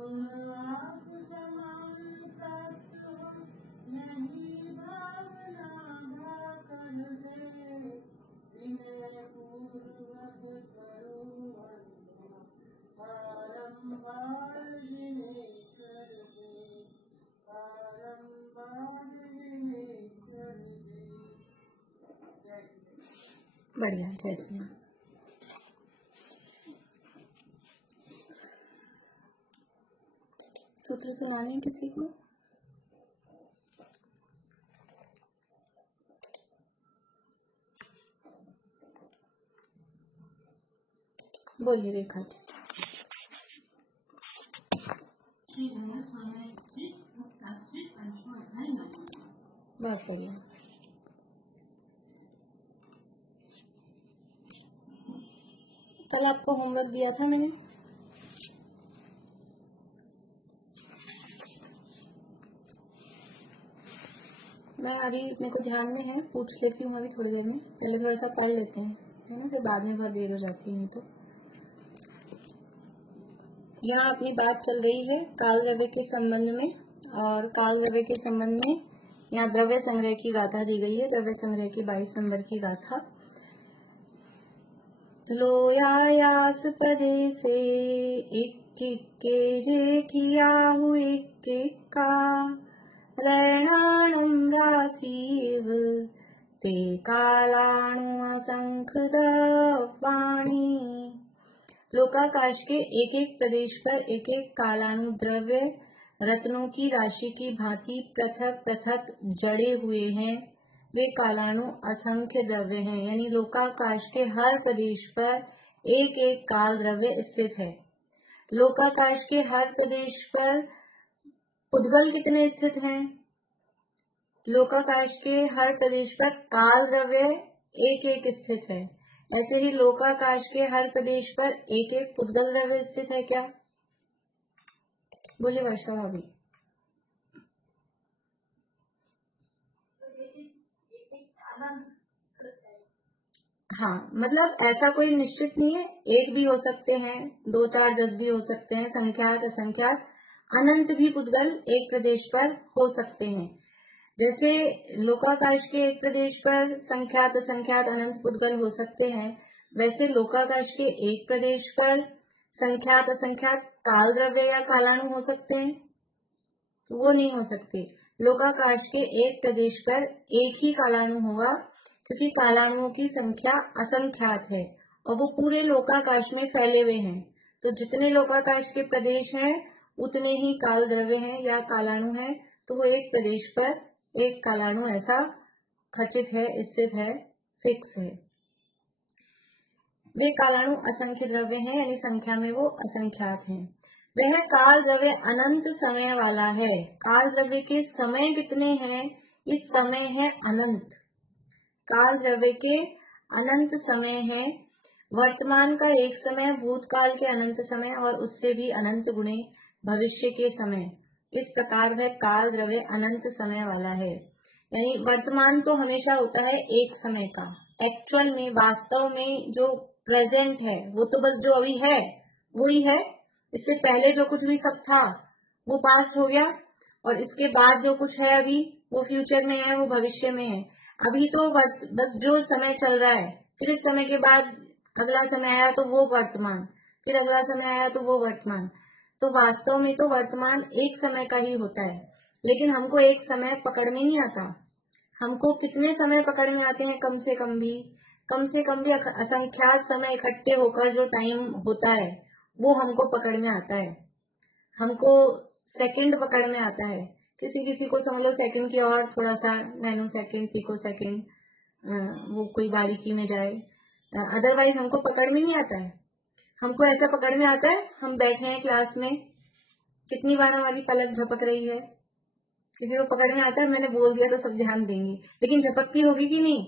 गुण आप समान प्राप्त नहीं भावना भाकर दे विनय पूर्वक करो बारंबार जिनेश्वर दे बारंबार जिनेश्वर दे। बढ़िया, जय श्री राम। सूत्र सुनाने हैं किसी को? बोलिए रेखा जी। बहुत बढ़िया। कल आपको होमवर्क दिया था मैंने, मैं अभी मेरे को ध्यान में है, पूछ लेती हूँ अभी थोड़ी देर में। पहले थोड़ा सा पढ़ लेते हैं, है ना, फिर बाद में बहुत देर हो जाती है। तो यहाँ अपनी बात चल रही है काल द्रव्य के संबंध में, और काल द्रव्य के संबंध में यहाँ द्रव्य संग्रह की गाथा दी गई है। द्रव्य संग्रह की 22 नंबर की गाथा। लोयायास पदे से इक्के जेठिया हुए का रैणानंदासीव ते कालाणु असंख्य वाणी। लोकाकाश के एक एक प्रदेश पर एक एक कालाणु द्रव्य रत्नों की राशि की भांति पृथक पृथक जड़े हुए हैं। वे कालाणु असंख्य द्रव्य हैं, यानी लोकाकाश के हर प्रदेश पर एक एक काल द्रव्य स्थित है। लोकाकाश के हर प्रदेश पर उद्गल कितने स्थित हैं? लोकाकाश के हर प्रदेश पर काल द्रव्य एक एक स्थित है। ऐसे ही लोकाकाश के हर प्रदेश पर एक एक पुद्गल द्रव्य स्थित है क्या? बोलिए वर्षा भाभी। हाँ, मतलब ऐसा कोई निश्चित नहीं है, एक भी हो सकते हैं, 2 4 10 भी हो सकते हैं, संख्यात असंख्यात अनंत भी पुद्गल एक प्रदेश पर हो सकते हैं। जैसे लोकाकाश के एक प्रदेश पर संख्यात असंख्यात अनंत पुद्गल हो सकते हैं, वैसे लोकाकाश के एक प्रदेश पर संख्यात असंख्यात काल द्रव्य या कालाणु हो सकते हैं? वो नहीं हो सकते। लोकाकाश के एक प्रदेश पर एक ही कालाणु होगा, क्योंकि कालाणुओं की संख्या असंख्यात है और वो पूरे लोकाकाश में फैले हुए हैं। तो जितने लोकाकाश के प्रदेश हैं उतने ही काल द्रव्य हैं या कालाणु हैं। तो वो एक प्रदेश पर एक कालाणु ऐसा खचित है, स्थित है, फिक्स है। वे कालाणु असंख्य द्रव्य हैं, यानी संख्या में वो असंख्यात हैं। वह काल द्रव्य अनंत समय वाला है। काल द्रव्य के समय कितने हैं? इस समय है अनंत। काल द्रव्य के अनंत समय है। वर्तमान का एक समय, भूतकाल के अनंत समय और उससे भी अनंत गुणे भविष्य के समय। इस प्रकार वह काल द्रव्य अनंत समय वाला है। यानी वर्तमान तो हमेशा होता है एक समय का, एक्चुअल में वास्तव में जो प्रेजेंट है वो तो बस जो अभी है वो ही है। इससे पहले जो कुछ भी सब था वो पास्ट हो गया, और इसके बाद जो कुछ है अभी वो फ्यूचर में है, वो भविष्य में है। अभी तो बस जो समय चल रहा है, फिर इस समय के बाद अगला समय आया तो वो वर्तमान, फिर अगला समय आया तो वो वर्तमान। तो वास्तव में तो वर्तमान एक समय का ही होता है, लेकिन हमको एक समय पकड़ में नहीं आता। हमको कितने समय पकड़ में आते हैं? कम से कम भी असंख्यात समय इकट्ठे होकर जो टाइम होता है वो हमको पकड़ में आता है। हमको सेकंड पकड़ में आता है, किसी को समझ लो सेकंड की और थोड़ा सा नैनो सेकंड, पिको सेकंड, वो कोई बारीकी में जाए। अदरवाइज हमको पकड़ में नहीं आता है। हमको ऐसा पकड़ में आता है, हम बैठे हैं क्लास में, कितनी बार हमारी पलक झपक रही है। किसी को पकड़ में आता है, मैंने बोल दिया तो सब ध्यान देंगे, लेकिन झपकती होगी कि नहीं?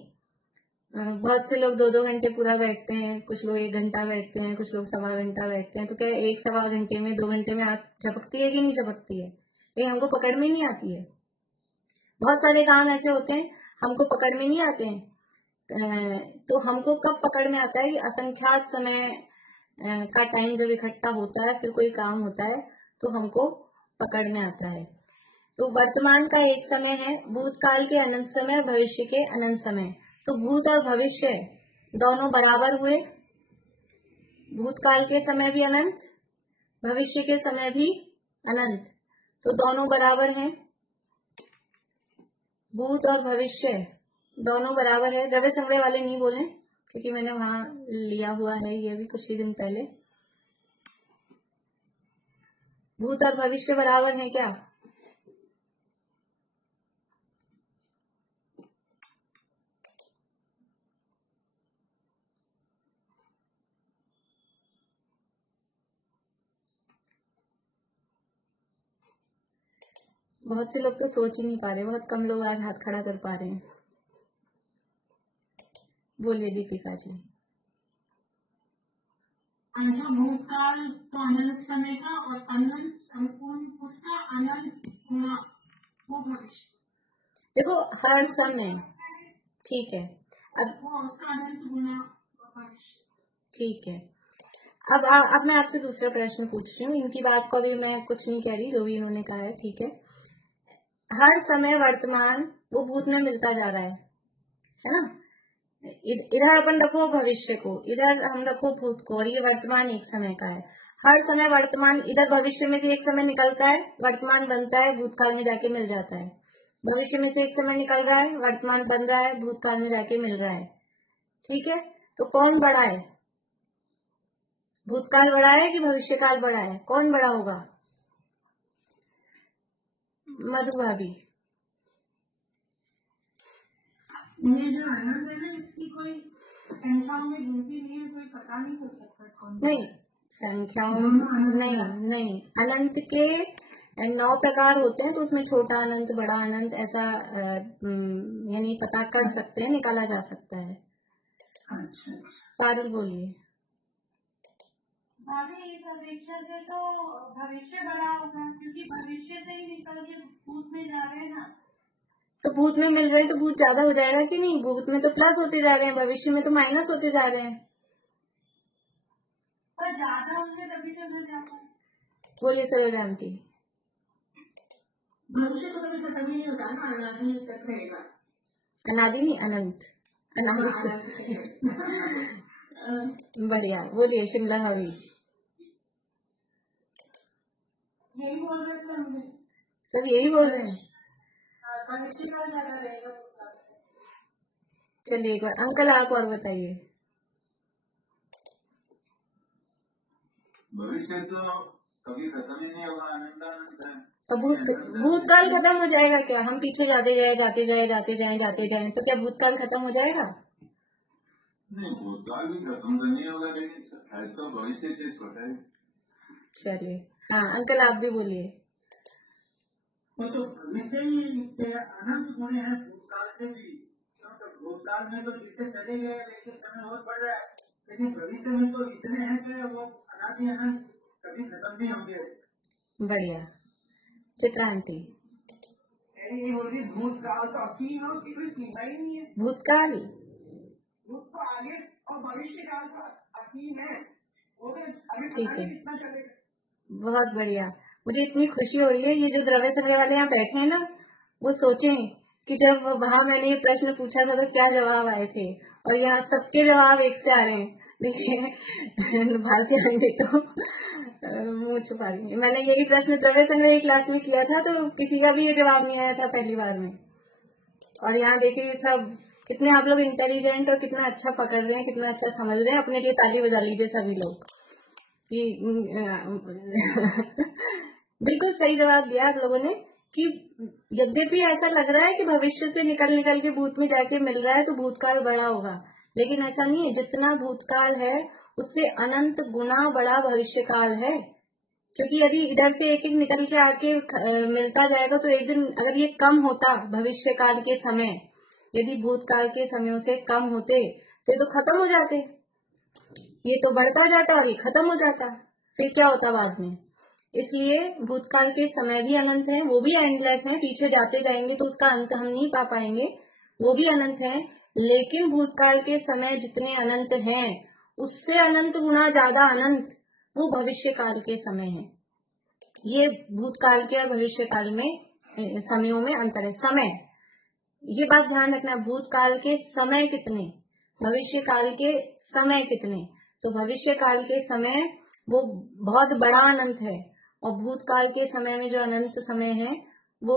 बहुत से लोग 2-2 घंटे पूरा बैठते हैं, कुछ लोग 1 घंटा बैठते हैं, कुछ लोग 1.25 घंटा बैठते हैं। तो क्या 1-1.25 घंटे में, 2 घंटे में आँख झपकती है कि नहीं झपकती है? ये हमको पकड़ में नहीं आती है। बहुत सारे काम ऐसे होते हैं हमको पकड़ में नहीं आते हैं। तो हमको कब पकड़ में आता है कि असंख्यात समय का टाइम जब इकट्ठा होता है, फिर कोई काम होता है, तो हमको पकड़ में आता है। तो वर्तमान का एक समय है, भूतकाल के अनंत समय, भविष्य के अनंत समय। तो भूत और भविष्य दोनों बराबर हुए, भूतकाल के समय भी अनंत, भविष्य के समय भी अनंत, तो दोनों बराबर हैं। भूत और भविष्य दोनों बराबर है। द्रव्य संग्रह वाले नहीं बोले क्योंकि मैंने वहां लिया हुआ है ये भी कुछ ही दिन पहले। भूत और भविष्य बराबर है क्या? बहुत से लोग तो सोच ही नहीं पा रहे, बहुत कम लोग आज हाथ खड़ा कर पा रहे हैं। बोलिए दीपिका जी। जो भूतकाल तो अनंत समय का और अनंत संपूर्ण उसका अनंत गुना वो भविष्य, देखो हर समय, ठीक है, अब वो उसका अनंत गुना भविष्य। ठीक है, अब मैं आपसे दूसरा प्रश्न पूछ रही हूँ। इनकी बात को अभी मैं कुछ नहीं कह रही, जो भी इन्होंने कहा है ठीक है। हर समय वर्तमान वो भूत में मिलता जा रहा है ना। इधर अपन रखो भविष्य को, इधर हम रखो भूत को, और ये वर्तमान एक समय का है। हर समय वर्तमान, इधर भविष्य में से एक समय निकलता है, वर्तमान बनता है, भूतकाल में जाके मिल जाता है। भविष्य में से एक समय निकल रहा है, वर्तमान बन रहा है, भूतकाल में जाके मिल रहा है। ठीक है, तो कौन बड़ा है? भूतकाल बड़ा है कि भविष्यकाल बड़ा है? कौन बड़ा होगा? मधु भाभी। ये जो अनंत है ना, इसकी कोई संख्याओं में गिनती नहीं है, कोई पता नहीं हो सकता कौन। नहीं, संख्याओं नहीं, अनंत के 9 प्रकार होते हैं, तो उसमें छोटा अनंत, बड़ा अनंत, ऐसा यानी पता कर सकते हैं, निकाला जा सकता है। अच्छा, पारुल बोलिए। भाभी इस अपेक्षा से तो भविष्य बड़ा होगा, क्योंकि भविष्य से ही निकल के भूत में जा रहे हैं ना। तो भूत में मिल रहे तो भूत ज्यादा हो जाएगा कि नहीं? भूत में तो प्लस होते जा रहे हैं, भविष्य में तो माइनस होते जा रहे हैं। पर ज्यादा होंगे तभी तो मिल जाता है। बोलिए सरोजा आंटी। भविष्य तो कभी खत्म ही नहीं होता ना, अनादि तक रहेगा। अनादि नहीं, अनंत, अनादि। बढ़िया, बोलिए शिमला भाभी। यही बोल रहे थे हमने, सब यही बोल रहे हैं। भविष्य का ज्यादा रहेगा भूतकाल से। चलिए एक बार अंकल आप और बताइए। भविष्य तो कभी खत्म ही नहीं होगा, अनंत अनंत है। अब भूतकाल खत्म हो जाएगा क्या? हम पीछे जाते जाए जाते जाए जाते जाए जाते जाए तो क्या भूतकाल खत्म हो जाएगा? नहीं, भूतकाल भी खत्म तो नहीं होगा, लेकिन है तो भविष्य से छोटा है। चलिए, हाँ अंकल आप भी बोलिए। वो तो भविष्य ही अनंत गुण है भूतकाल से भी, क्योंकि भूतकाल में तो जितने चले गए लेकिन समय और बढ़ रहा है, लेकिन भविष्य में तो इतने हैं कि वो अनादि अनंत कभी खत्म नहीं होंगे। बढ़िया, चित्रा आंटी। ये बोली भूतकाल तो असीम है, उसकी कोई सीमा ही नहीं है। भूतकाल भूत तो आगे और भविष्य काल तो असीम है, वो तो अभी ठीक पता है, नहीं कितना चलेगा। बहुत बढ़िया। मुझे इतनी खुशी हो रही है, ये जो द्रव्य संग्रह वाले यहाँ बैठे हैं ना, वो सोचें कि जब वहां मैंने ये प्रश्न पूछा था तो क्या जवाब आए थे, और यहाँ सबके जवाब एक से आ रहे हैं। देखिए भारतीय आंटी तो मुंह छुपा रही है। मैंने यही प्रश्न द्रव्य संग्रह की क्लास में किया था तो किसी का भी ये जवाब नहीं आया था पहली बार में। और यहाँ देखिए सब कितने आप लोग इंटेलिजेंट और कितना अच्छा पकड़ रहे हैं, कितना अच्छा समझ रहे हैं। अपने लिए ताली बजा लीजिए सभी लोग कि बिल्कुल सही जवाब दिया आप लोगों ने कि यद्यपि ऐसा लग रहा है कि भविष्य से निकल निकल के भूत में जाके मिल रहा है तो भूतकाल बड़ा होगा, लेकिन ऐसा नहीं है। जितना भूतकाल है उससे अनंत गुना बड़ा भविष्यकाल है, क्योंकि यदि इधर से एक एक निकल के आके मिलता जाएगा तो एक दिन अगर ये कम होता, भविष्य काल के समय यदि भूतकाल के समयों से कम होते तो ये तो खत्म हो जाते। ये तो बढ़ता जाता और ये खत्म हो जाता, फिर क्या होता बाद में। इसलिए भूतकाल के समय भी अनंत है, वो भी एंडलेस है, पीछे जाते जाएंगे तो उसका अंत हम नहीं पा पाएंगे, वो भी अनंत है। लेकिन भूतकाल के समय जितने अनंत हैं उससे अनंत गुना ज्यादा अनंत वो भविष्य काल के समय है। ये भूतकाल के और भविष्य काल में समयों में अंतर है। समय, ये बात ध्यान रखना, भूतकाल के समय कितने, भविष्य काल के समय कितने। तो भविष्य काल के समय वो बहुत बड़ा अनंत है और भूतकाल के समय में जो अनंत समय है वो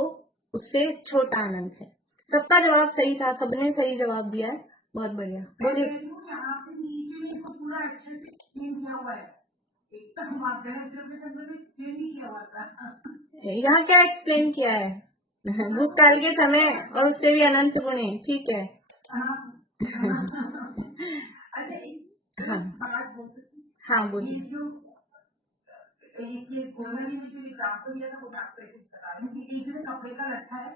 उससे छोटा अनंत है। सबका जवाब सही था, सबने सही जवाब दिया है, बहुत बढ़िया। बोलिए। आपने नीचे में इसको पूरा अच्छे से एक्सप्लेन किया हुआ है, एकदम आप गए एक्सप्लेन नहीं किया हुआ था। यहाँ क्या एक्सप्लेन किया है? भूतकाल के समय और उससे भी अनंत गुणे, ठीक है। अच्छा, एक हाँ बात बोल सकती हूँ? हाँ ये बोलिए। जो ये गोलर में जो एग्जाम्पल दिया था वो मैं आपको ऐसे बता रही हूँ कि एक जो कपड़े का लट्ठा है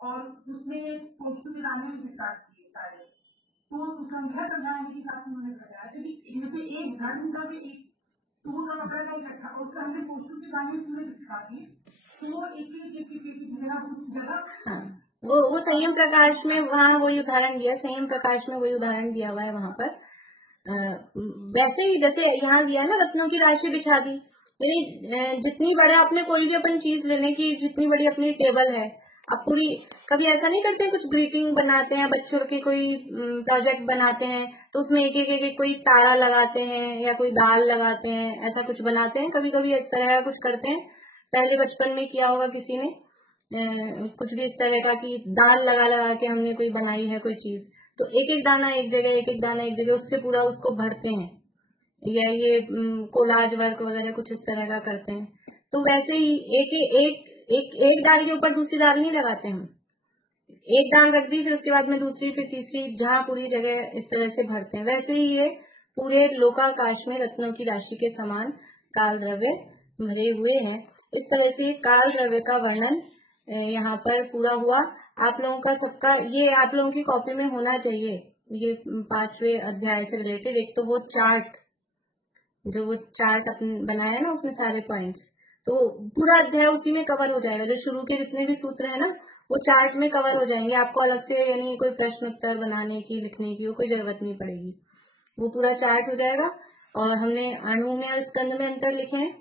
और उसमें पोस्टू के दाने स्टार्ट किए सारे, तो संख्या समझाने के हिसाब से उन्होंने बताया था कि जैसे एक धन का भी एक टूर का कपड़ा का एक लट्ठा और उसका हमने पोस्टू के दाने पूरे दिखा दिए, तो वो एक जगह हाँ, वो संयम प्रकाश में वहाँ वही उदाहरण दिया, संयम प्रकाश में वही उदाहरण दिया हुआ है वहां पर। वैसे ही जैसे यहाँ दिया ना, रत्नों की राशि बिछा दी, यानी जितनी बड़ा आपने कोई भी अपन चीज लेने की, जितनी बड़ी अपनी टेबल है, आप पूरी, कभी ऐसा नहीं करते, कुछ ग्रीटिंग बनाते हैं बच्चों के, कोई प्रोजेक्ट बनाते हैं तो उसमें एक एक एक कोई तारा लगाते हैं या कोई दाल लगाते हैं, ऐसा कुछ बनाते हैं, कभी कभी इस तरह का कुछ करते हैं। पहले बचपन में किया होगा किसी ने कुछ भी इस तरह का कि दाल लगा लगा के हमने कोई बनाई है कोई चीज, तो एक एक दाना एक जगह, एक एक दाना एक जगह, उससे पूरा उसको भरते हैं, या ये कोलाज वर्क वगैरह कुछ इस तरह का करते हैं। तो वैसे ही एक एक एक एक दाल के ऊपर दूसरी दाल नहीं लगाते हम, एक दाल रख दी फिर उसके बाद में दूसरी फिर तीसरी, जहां पूरी जगह इस तरह से भरते हैं, वैसे ही ये पूरे लोकाकाश में रत्नों की राशि के समान काल द्रव्य भरे हुए हैं। इस तरह से काल द्रव्य का वर्णन यहाँ पर पूरा हुआ। आप लोगों का सबका ये आप लोगों की कॉपी में होना चाहिए, ये 5वें अध्याय से रिलेटेड। एक तो वो चार्ट, जो वो चार्ट अपन बनाया है ना, उसमें सारे पॉइंट्स, तो पूरा अध्याय उसी में कवर हो जाएगा। जो शुरू के जितने भी सूत्र है ना वो चार्ट में कवर हो जाएंगे, आपको अलग से यानी कोई प्रश्न उत्तर बनाने की, लिखने की वो कोई जरूरत नहीं पड़ेगी, वो पूरा चार्ट हो जाएगा। और हमने अणु में और स्कंद में अंतर लिखे हैं,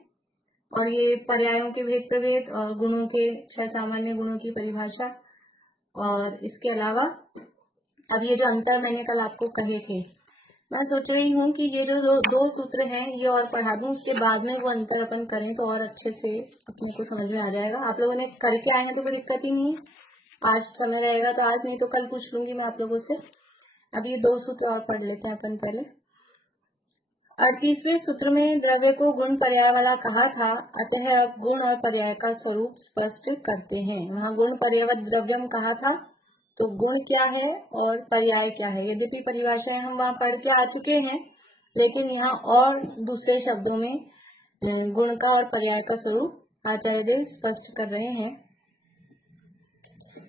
और ये पर्यायों के भेद प्रभेद और गुणों के 6 सामान्य गुणों की परिभाषा, और इसके अलावा अब ये जो अंतर मैंने कल आपको कहे थे, मैं सोच रही हूँ कि ये जो दो सूत्र हैं ये और पढ़ा दूं, उसके बाद में वो अंतर अपन करें तो और अच्छे से अपने को समझ में आ जाएगा। आप लोगों ने करके आए हैं तो कोई दिक्कत ही नहीं, आज समय रहेगा तो आज, नहीं तो कल पूछ लूंगी मैं आप लोगों से। अब ये 2 सूत्र और पढ़ लेते हैं अपन पहले। 38वें सूत्र में द्रव्य को गुण पर्याय वाला कहा था, अतः अब गुण और पर्याय का स्वरूप स्पष्ट करते हैं। वहाँ गुण पर्यायवत द्रव्यम कहा था, तो गुण क्या है और पर्याय क्या है, यद्यपि परिभाषाएं हम वहाँ पढ़ के आ चुके हैं, लेकिन यहाँ और दूसरे शब्दों में गुण का और पर्याय का स्वरूप आचार्य देव स्पष्ट कर रहे हैं।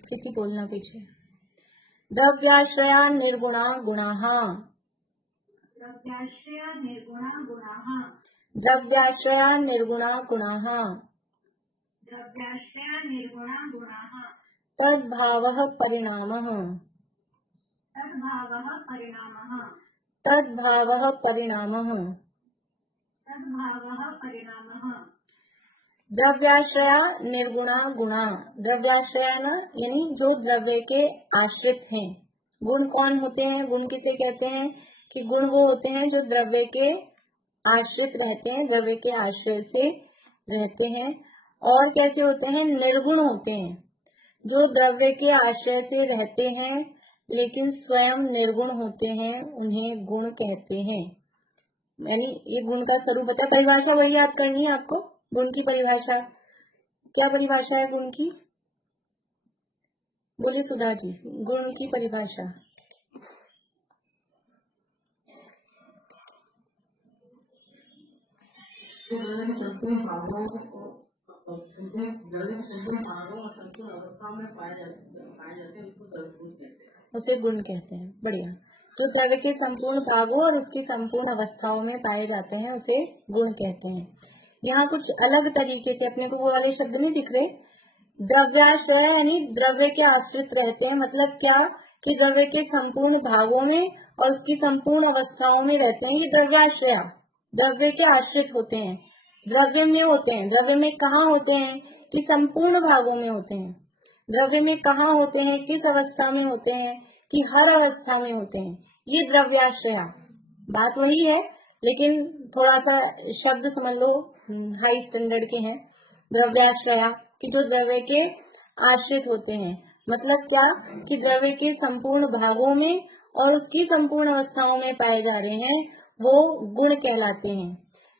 किसी बोलना पीछे। द्रव्याश्रया निर्गुणा गुणाः, द्रव्याश्रया निर्गुणा गुणाः, द्रव्याश्रया निर्गुणा गुणाः, द्रव्याश्रया निर्गुणा गुणाः, तद्भावः परिणामः, तद्भावः परिणामः, तद्भावः परिणामः, तद्भावः परिणामः। द्रव्याश्रया निर्गुणा गुणा, द्रव्याश्रया न यानी जो द्रव्य के आश्रित हैं। गुण कौन होते हैं, गुण किसे कहते हैं कि गुण वो होते हैं जो द्रव्य के आश्रित रहते हैं, द्रव्य के आश्रय से रहते हैं। और कैसे होते हैं, निर्गुण होते हैं, जो द्रव्य के आश्रय से रहते हैं लेकिन स्वयं निर्गुण होते हैं, उन्हें गुण कहते हैं। यानी ये गुण का स्वरूप होता है। परिभाषा वही याद करनी है आपको, गुण की परिभाषा क्या परिभाषा है गुण की, बोलिए सुधा जी, गुण की परिभाषा। संपूर्ण भावों और संपूर्ण भावों और संपूर्ण अवस्थाओं में पाए जाते हैं, उसको गुण कहते हैं, उसे गुण कहते हैं। बढ़िया, जो द्रव्य के संपूर्ण भागों और उसकी संपूर्ण अवस्थाओं में पाए जाते हैं उसे गुण कहते हैं। यहाँ कुछ अलग तरीके से अपने को वो वाले शब्द नहीं दिख रहे। द्रव्याश्रय यानी द्रव्य के आश्रित रहते हैं, मतलब क्या कि द्रव्य के संपूर्ण भागों में और उसकी संपूर्ण अवस्थाओं में रहते हैं, ये द्रव्याश्रय द्रव्य के आश्रित होते हैं। द्रव्य में होते हैं। द्रव्य में कहाँ होते हैं कि संपूर्ण भागों में होते हैं। द्रव्य में कहाँ होते हैं, किस अवस्था में होते हैं कि हर अवस्था में होते हैं। ये द्रव्याश्रया, बात वही है लेकिन थोड़ा सा शब्द समझ लो हाई स्टैंडर्ड के हैं। द्रव्याश्रया कि जो द्रव्य के आश्रित होते हैं, मतलब क्या कि द्रव्य के संपूर्ण भागों में और उसकी संपूर्ण अवस्थाओं में पाए जा रहे हैं, वो गुण कहलाते हैं।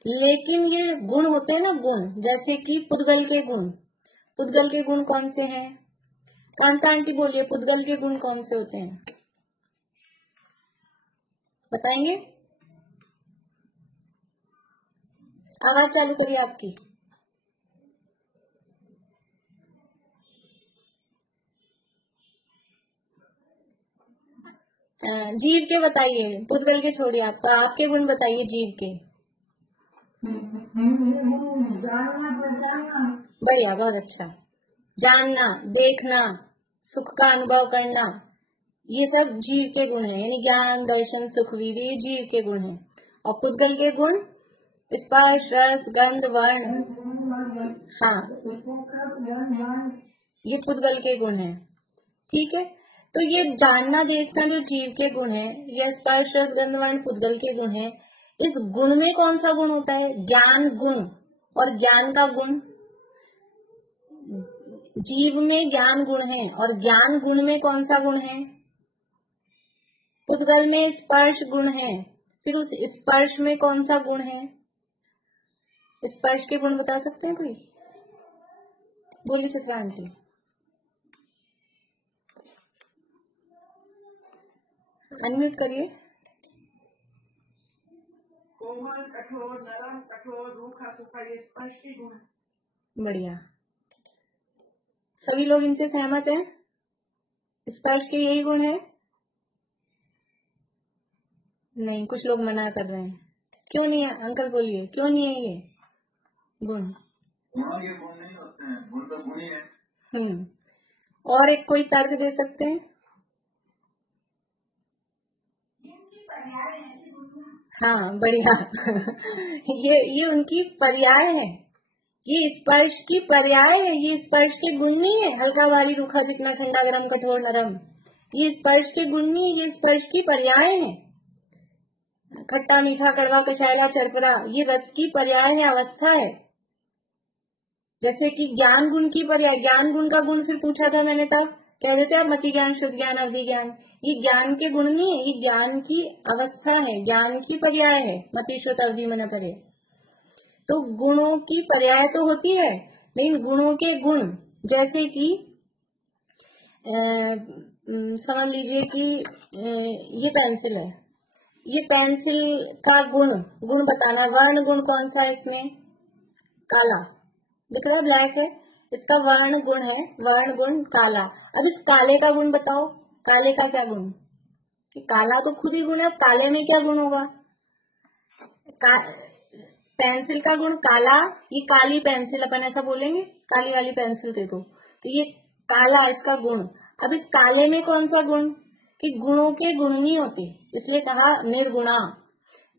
लेकिन ये गुण होते हैं ना, गुण जैसे कि पुद्गल के गुण। पुद्गल के गुण कौन से हैं? कांता आंटी बोलिए, पुद्गल के गुण कौन से होते हैं, बताएंगे? आवाज चालू करिए आपकी। जीव के बताइए, पुद्गल के छोड़िए, आपके गुण बताइए जीव के। जानना पहचानना। बढ़िया, बहुत अच्छा। जानना, देखना, सुख का अनुभव करना, ये सब जीव के गुण हैं। यानी ज्ञान, दर्शन, सुख, वीर्य, ये जीव के गुण हैं। और पुद्गल के गुण स्पर्श, रस, गंध, वर्ण, हाँ, ये पुद्गल के गुण हैं। ठीक है, तो ये जानना, देखना जो जीव के गुण है, ये स्पर्श, रस, गंध, वर्ण पुद्गल के गुण है। इस गुण में कौन सा गुण होता है? ज्ञान गुण। और ज्ञान का गुण, जीव में ज्ञान गुण है और ज्ञान गुण में कौन सा गुण है? पुद्गल में स्पर्श गुण है। फिर उस स्पर्श में कौन सा गुण है? स्पर्श के गुण बता सकते हैं कोई? बोलिए चित्रा आंटी। अनम्यूट करिए। कोमल, कठोर, नरम, कठोर, रूखा, सूखा, ये स्पर्श के गुण है। बढ़िया, सभी लोग इनसे सहमत हैं? स्पर्श के यही गुण है? नहीं, कुछ लोग मना कर रहे हैं। क्यों नहीं है अंकल, बोलिए क्यों नहीं है ये गुण? गुणों के गुण नहीं होते हैं, गुण तो गुण ही है। और एक कोई तर्क दे सकते हैं? हाँ, बढ़िया। ये उनकी पर्याय है, ये स्पर्श की पर्याय है, ये स्पर्श के गुण नहीं है। हल्का, भारी, रूखा, चिकना, ठंडा, गरम, कठोर, नरम, ये स्पर्श के गुण नहीं है, ये स्पर्श की पर्याय है। खट्टा, मीठा, कड़वा, कषायला, चरपरा, ये रस की पर्याय है, अवस्था है। जैसे कि ज्ञान गुण की पर्याय, ज्ञान गुण का गुण फिर पूछा था मैंने तब, कह देते आप मति ज्ञान, शुद्ध ज्ञान, अवधि ज्ञान। ये ज्ञान के गुण नहीं है, ये ज्ञान की अवस्था है, ज्ञान की पर्याय है। मति, श्रुत, अवधि, मन, परे। तो गुणों की पर्याय तो होती है, लेकिन गुणों के गुण जैसे कि समझ लीजिए कि ये पेंसिल है, ये पेंसिल का गुण बताना। वर्ण गुण कौन सा है इसमें? काला दिख रहा है, ब्लैक है, इसका वर्ण गुण है, वर्ण गुण काला। अब इस काले का गुण बताओ, काले का क्या गुण? कि काला तो खुद ही गुण है, काले में क्या गुण होगा? पेंसिल का गुण काला, ये काली पेंसिल, अपन ऐसा बोलेंगे, काली वाली पेंसिल दे दो, तो ये काला इसका गुण। अब इस काले में कौन सा गुण? कि गुणों के गुण नहीं होते, इसलिए कहा निर्गुणा।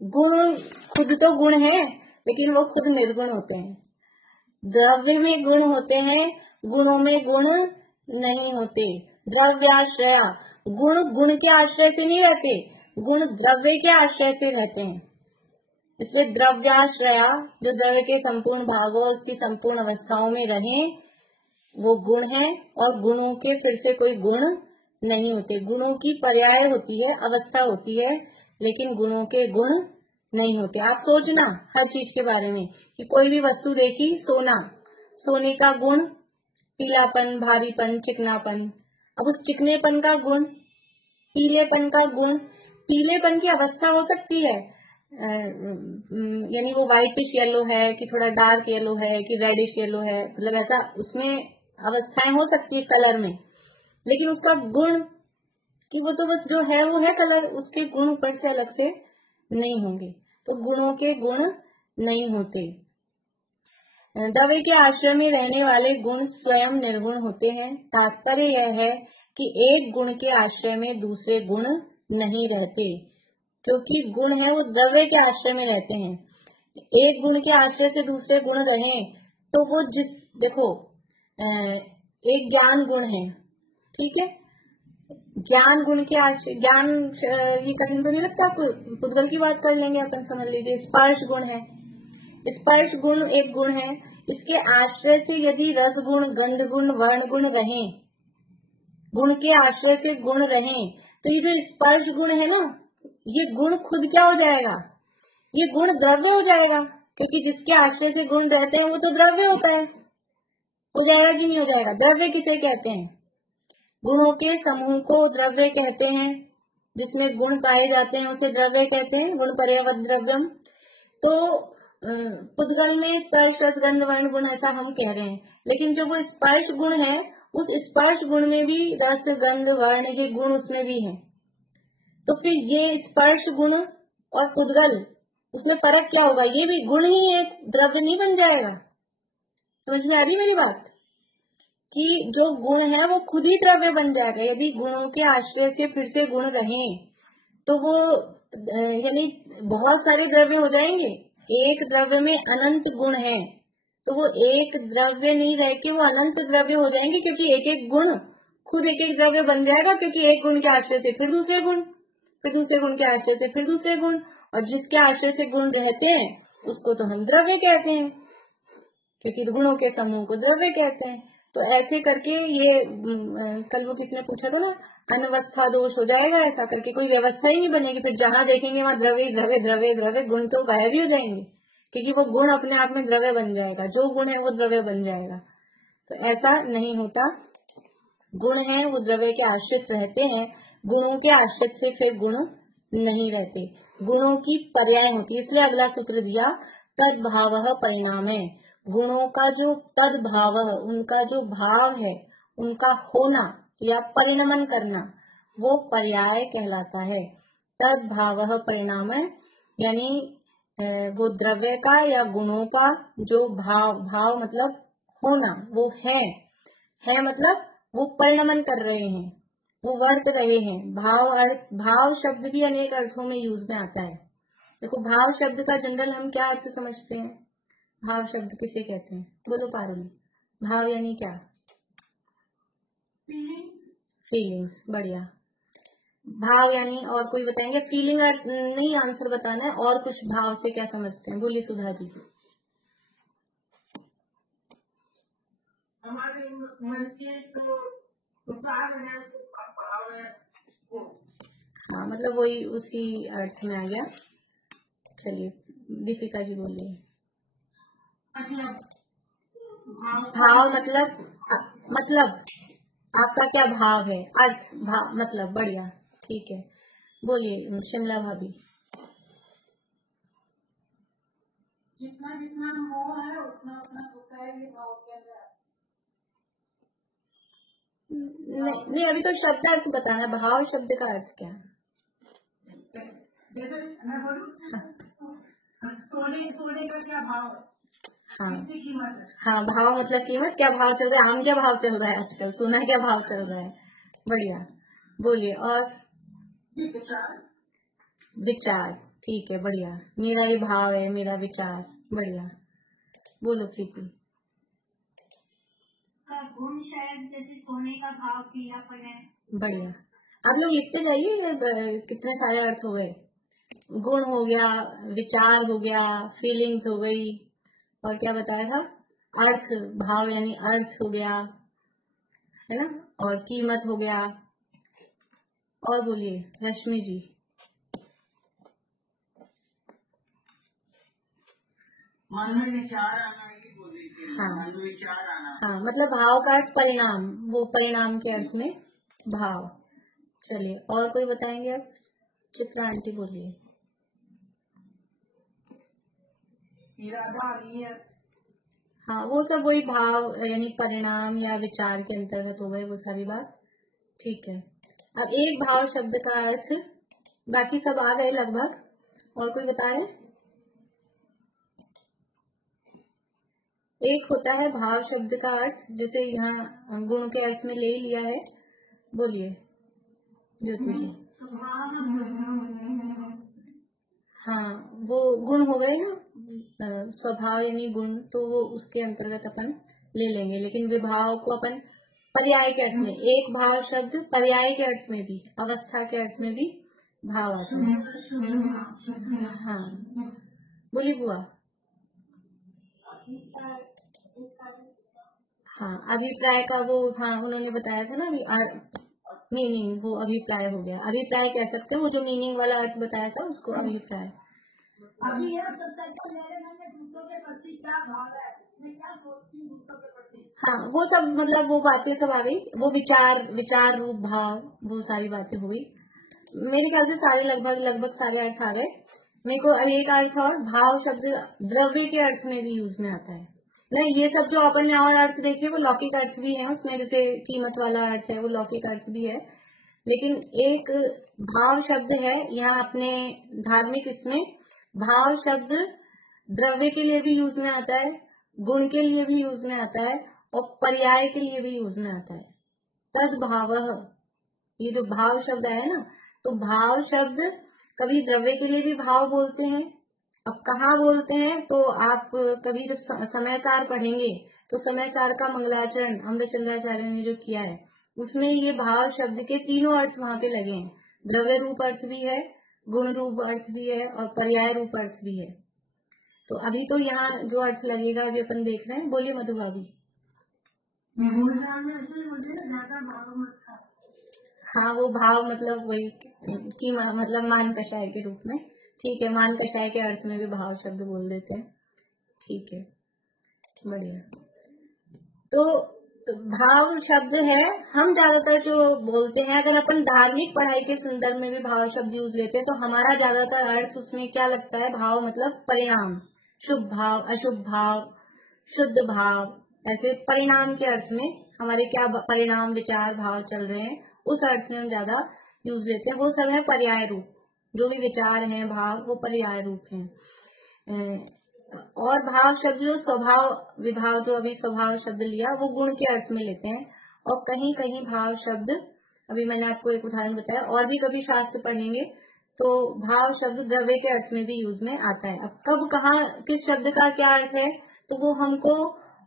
गुण खुद तो गुण है, लेकिन वो खुद निर्गुण होते हैं। द्रव्य में गुण होते हैं, गुणों में गुण नहीं होते। द्रव्याश्रया, गुण गुण के आश्रय से नहीं रहते, गुण द्रव्य के आश्रय से रहते हैं। इसलिए द्रव्याश्रया, जो द्रव्य के संपूर्ण भागों और उसकी संपूर्ण अवस्थाओं में रहे, वो गुण है। और गुणों के फिर से कोई गुण नहीं होते। गुणों की पर्याय होती है, अवस्था होती है, लेकिन गुणों के गुण नहीं होते। आप सोचना हर चीज के बारे में कि कोई भी वस्तु देखी, सोना, सोने का गुण पीलापन, भारीपन, चिकनापन। अब उस चिकनेपन का गुण, पीलेपन का गुण, पीलेपन की अवस्था हो सकती है, यानी वो व्हाइटिश येलो है कि थोड़ा डार्क येलो है कि रेडिश येलो है, मतलब ऐसा उसमें अवस्थाएं हो सकती है कलर में, लेकिन उसका गुण कि वो तो बस जो है वो है कलर, उसके गुण ऊपर से अलग से नहीं होंगे। तो गुणों के गुण नहीं होते। द्रव्य के आश्रय में रहने वाले गुण स्वयं निर्गुण होते हैं। तात्पर्य यह है कि एक गुण के आश्रय में दूसरे गुण नहीं रहते, क्योंकि गुण है वो द्रव्य के आश्रय में रहते हैं। एक गुण के आश्रय से दूसरे गुण रहे तो वो देखो एक ज्ञान गुण है, ठीक है, ज्ञान गुण के आश्रय, ज्ञान ये कठिन तो नहीं लगता आपको, पुद्गल की बात कर लेंगे अपन, समझ लीजिए स्पर्श गुण है, स्पर्श गुण एक गुण है, इसके आश्रय से यदि रस गुण, गंध गुण, वर्ण गुण रहे, गुण के आश्रय से गुण रहे, तो ये जो स्पर्श गुण है ना, ये गुण खुद क्या हो जाएगा, ये गुण द्रव्य हो जाएगा, क्योंकि जिसके आश्रय से गुण रहते हैं वो तो द्रव्य होता है, हो जाएगा कि नहीं हो जाएगा। द्रव्य किसे कहते हैं, गुणों के समूह को द्रव्य कहते हैं, जिसमें गुण पाए जाते हैं उसे द्रव्य कहते हैं, गुण पर्यावत द्रव्यम। तो पुद्गल में स्पर्श रस गंध वर्ण गुण ऐसा हम कह रहे हैं, लेकिन जो वो स्पर्श गुण है, उस स्पर्श गुण में भी रस गंध वर्ण ये गुण उसमें भी है। तो फिर ये स्पर्श गुण और पुद्गल, उसमें फर्क क्या होगा, ये भी गुण ही है, द्रव्य नहीं बन जाएगा। समझ में आ रही मेरी बात, कि जो गुण है वो खुद ही द्रव्य बन जाएगा। यदि गुणों के आश्रय से फिर से गुण रहे तो वो यानी बहुत सारे द्रव्य हो जाएंगे। एक द्रव्य में अनंत गुण है तो वो एक द्रव्य नहीं रह के वो अनंत द्रव्य हो जाएंगे, क्योंकि एक एक गुण खुद एक एक द्रव्य बन जाएगा, क्योंकि एक गुण के आश्रय से फिर दूसरे गुण, फिर दूसरे गुण के आश्रय से फिर दूसरे गुण, और जिसके आश्रय से गुण रहते हैं उसको तो हम द्रव्य कहते हैं, क्योंकि गुणों के समूह को द्रव्य कहते हैं। तो ऐसे करके ये कल वो किसी ने पूछा था ना, अनवस्था दोष हो जाएगा, ऐसा करके कोई व्यवस्था ही नहीं बनेगी, फिर जहां देखेंगे वहां द्रव्य द्रव्य द्रव्य द्रव्य, गुण तो गायब ही हो जाएंगे, क्योंकि वो गुण अपने आप में द्रव्य बन जाएगा, जो गुण है वो द्रव्य बन जाएगा। तो ऐसा नहीं होता, गुण है वो द्रव्य के आश्रित रहते हैं, गुणों के आश्रित से फिर गुण नहीं रहते, गुणों की पर्याय होती। इसलिए अगला सूत्र दिया, तद्भाव परिणाम है, गुणों का जो तद भाव, उनका जो भाव है, उनका होना या परिणमन करना, वो पर्याय कहलाता है। तद भाव परिणाम है, यानी वो द्रव्य का या गुणों का जो भाव, भाव मतलब होना, वो है मतलब वो परिणमन कर रहे हैं, वो वर्त रहे हैं। भाव अर्थ, भाव शब्द भी अनेक अर्थों में यूज में आता है। देखो भाव शब्द का जनरल हम क्या अर्थ समझते हैं, भाव शब्द किसे कहते हैं, बोलो पारुल, भाव यानी क्या, फीलिंग्स, बढ़िया। भाव यानी, और कोई बताएंगे, फीलिंग नहीं आंसर बताना है, और कुछ भाव से क्या समझते हैं, बोलिए सुधा जी। हमारे मन के तो विचार है, भाव है, हाँ मतलब वही उसी अर्थ में आ गया। चलिए दीपिका जी बोलिए। भाव मतलब आपका क्या भाव है, अर्थ, भाव मतलब, बढ़िया, ठीक है। बोलिए शिमला भाभी। जितना जितना मोह है उतना उतना दुख है, ये भाव के अंदर। नहीं अभी तो शब्द अर्थ बताना, भाव शब्द का अर्थ क्या है। जैसे मैं बोलूं, सोने का क्या भाव है, हाँ कितनी कीमत है। हाँ, भाव मतलब कीमत, क्या भाव चल रहा है, आम क्या भाव चल रहा है आजकल, सोना क्या भाव चल रहा है, बढ़िया, बोलिए। और विचार, ठीक है, बढ़िया, मेरा ये भाव है, मेरा विचार, बढ़िया, बोलो प्रीति। गुण शायद जैसे सोने का भाव पीलापन है। बढ़िया, आप लोग लिखते जाइए, कितने सारे अर्थ हो गए, गुण हो गया, विचार हो गया, फीलिंग्स हो गई, और क्या बताया था, अर्थ, भाव यानी अर्थ हो गया, है ना, और कीमत हो गया। और बोलिए रश्मि जी। मन में विचार आना, ये बोल रही थी, हाँ मन में विचार आना। हाँ, मतलब भाव का अर्थ परिणाम, वो परिणाम के अर्थ में भाव। चलिए और कोई बताएंगे आप, चित्रा आंटी बोलिए। इरादा, नियत, हाँ वो सब वही भाव यानी परिणाम या विचार के अंतर्गत हो गए वो सारी बात, ठीक है। अब एक भाव शब्द का अर्थ, बाकी सब आ गए लगभग, और कोई बता रहे। एक होता है भाव शब्द का अर्थ, जिसे यहाँ गुण के अर्थ में ले लिया है, बोलिए ज्योति जी। हाँ, वो गुण हो गए ना, स्वभाव यानी गुण, तो वो उसके अंतर्गत अपन ले लेंगे। लेकिन विभाव को अपन पर्याय के अर्थ में, एक भाव शब्द पर्याय के अर्थ में भी, अवस्था के अर्थ में भी भाव आता है। हाँ, बोलिए बुआ। हाँ, अभिप्राय का वो, हाँ उन्होंने बताया था ना अभी, मीनिंग, वो अभिप्राय हो गया। अभिप्राय कह सकते हैं, वो जो मीनिंग वाला अर्थ बताया था उसको अभिप्राय। अभी यह सकता है कि मेरे मन में दूसरों के प्रति क्या भाव है, मैं क्या सोचती हूँ दूसरों के प्रति। हाँ, वो सब मतलब वो बातें सब आ गई, वो विचार रूप भाव, वो सारी बातें हो गई। मेरे ख्याल से सारे लगभग सारे अर्थ आ गए। मेरे को अब एक अर्थ और, भाव शब्द द्रव्य के अर्थ में भी यूज में आता है। नहीं, ये सब जो अपन ने और अर्थ देखे वो लौकिक अर्थ भी है उसमें, जैसे कीमत वाला अर्थ है वो लौकिक अर्थ भी है। लेकिन एक भाव शब्द है यहाँ अपने धार्मिक इसमें, भाव शब्द द्रव्य के लिए भी यूज में आता है, गुण के लिए भी यूज में आता है, और पर्याय के लिए भी यूज में आता है। तद भाव, ये जो भाव शब्द है ना, तो भाव शब्द कभी द्रव्य के लिए भी भाव बोलते हैं। अब कहाँ बोलते हैं, तो आप कभी जब समय सार पढ़ेंगे तो समय सार का मंगलाचरण अमृतचंद्राचार्य ने जो किया है उसमें ये भाव शब्द के तीनों अर्थ वहां पे लगे हैं। द्रव्य रूप अर्थ भी है, गुण रूप अर्थ भी है, और पर्याय रूप अर्थ भी है। तो अभी तो यहाँ जो अर्थ लगेगा अभी अपन देख रहे हैं। बोलिए मधु भाभी। हाँ, वो भाव मतलब वही की मतलब मान कषाय के रूप में। ठीक है, मान कषाय के अर्थ में भी भाव शब्द बोल देते हैं। ठीक है, बढ़िया। तो भाव शब्द है, हम ज्यादातर जो बोलते हैं, अगर अपन धार्मिक पढ़ाई के संदर्भ में भी भाव शब्द यूज लेते हैं तो हमारा ज्यादातर अर्थ उसमें क्या लगता है, भाव मतलब परिणाम, शुभ भाव, अशुभ भाव, शुद्ध भाव, ऐसे परिणाम के अर्थ में हमारे क्या परिणाम, विचार, भाव चल रहे हैं, उस अर्थ में हम ज्यादा यूज लेते हैं। वो सब है पर्याय रूप, जो भी विचार हैं, भाव, वो पर्याय रूप हैं। और भाव शब्द जो स्वभाव विभाव, जो अभी स्वभाव शब्द लिया, वो गुण के अर्थ में लेते हैं। और कहीं कहीं भाव शब्द, अभी मैंने आपको एक उदाहरण बताया, और भी कभी शास्त्र पढ़ेंगे तो भाव शब्द द्रव्य के अर्थ में भी यूज में आता है। अब कब कहाँ किस शब्द का क्या अर्थ है, तो वो हमको,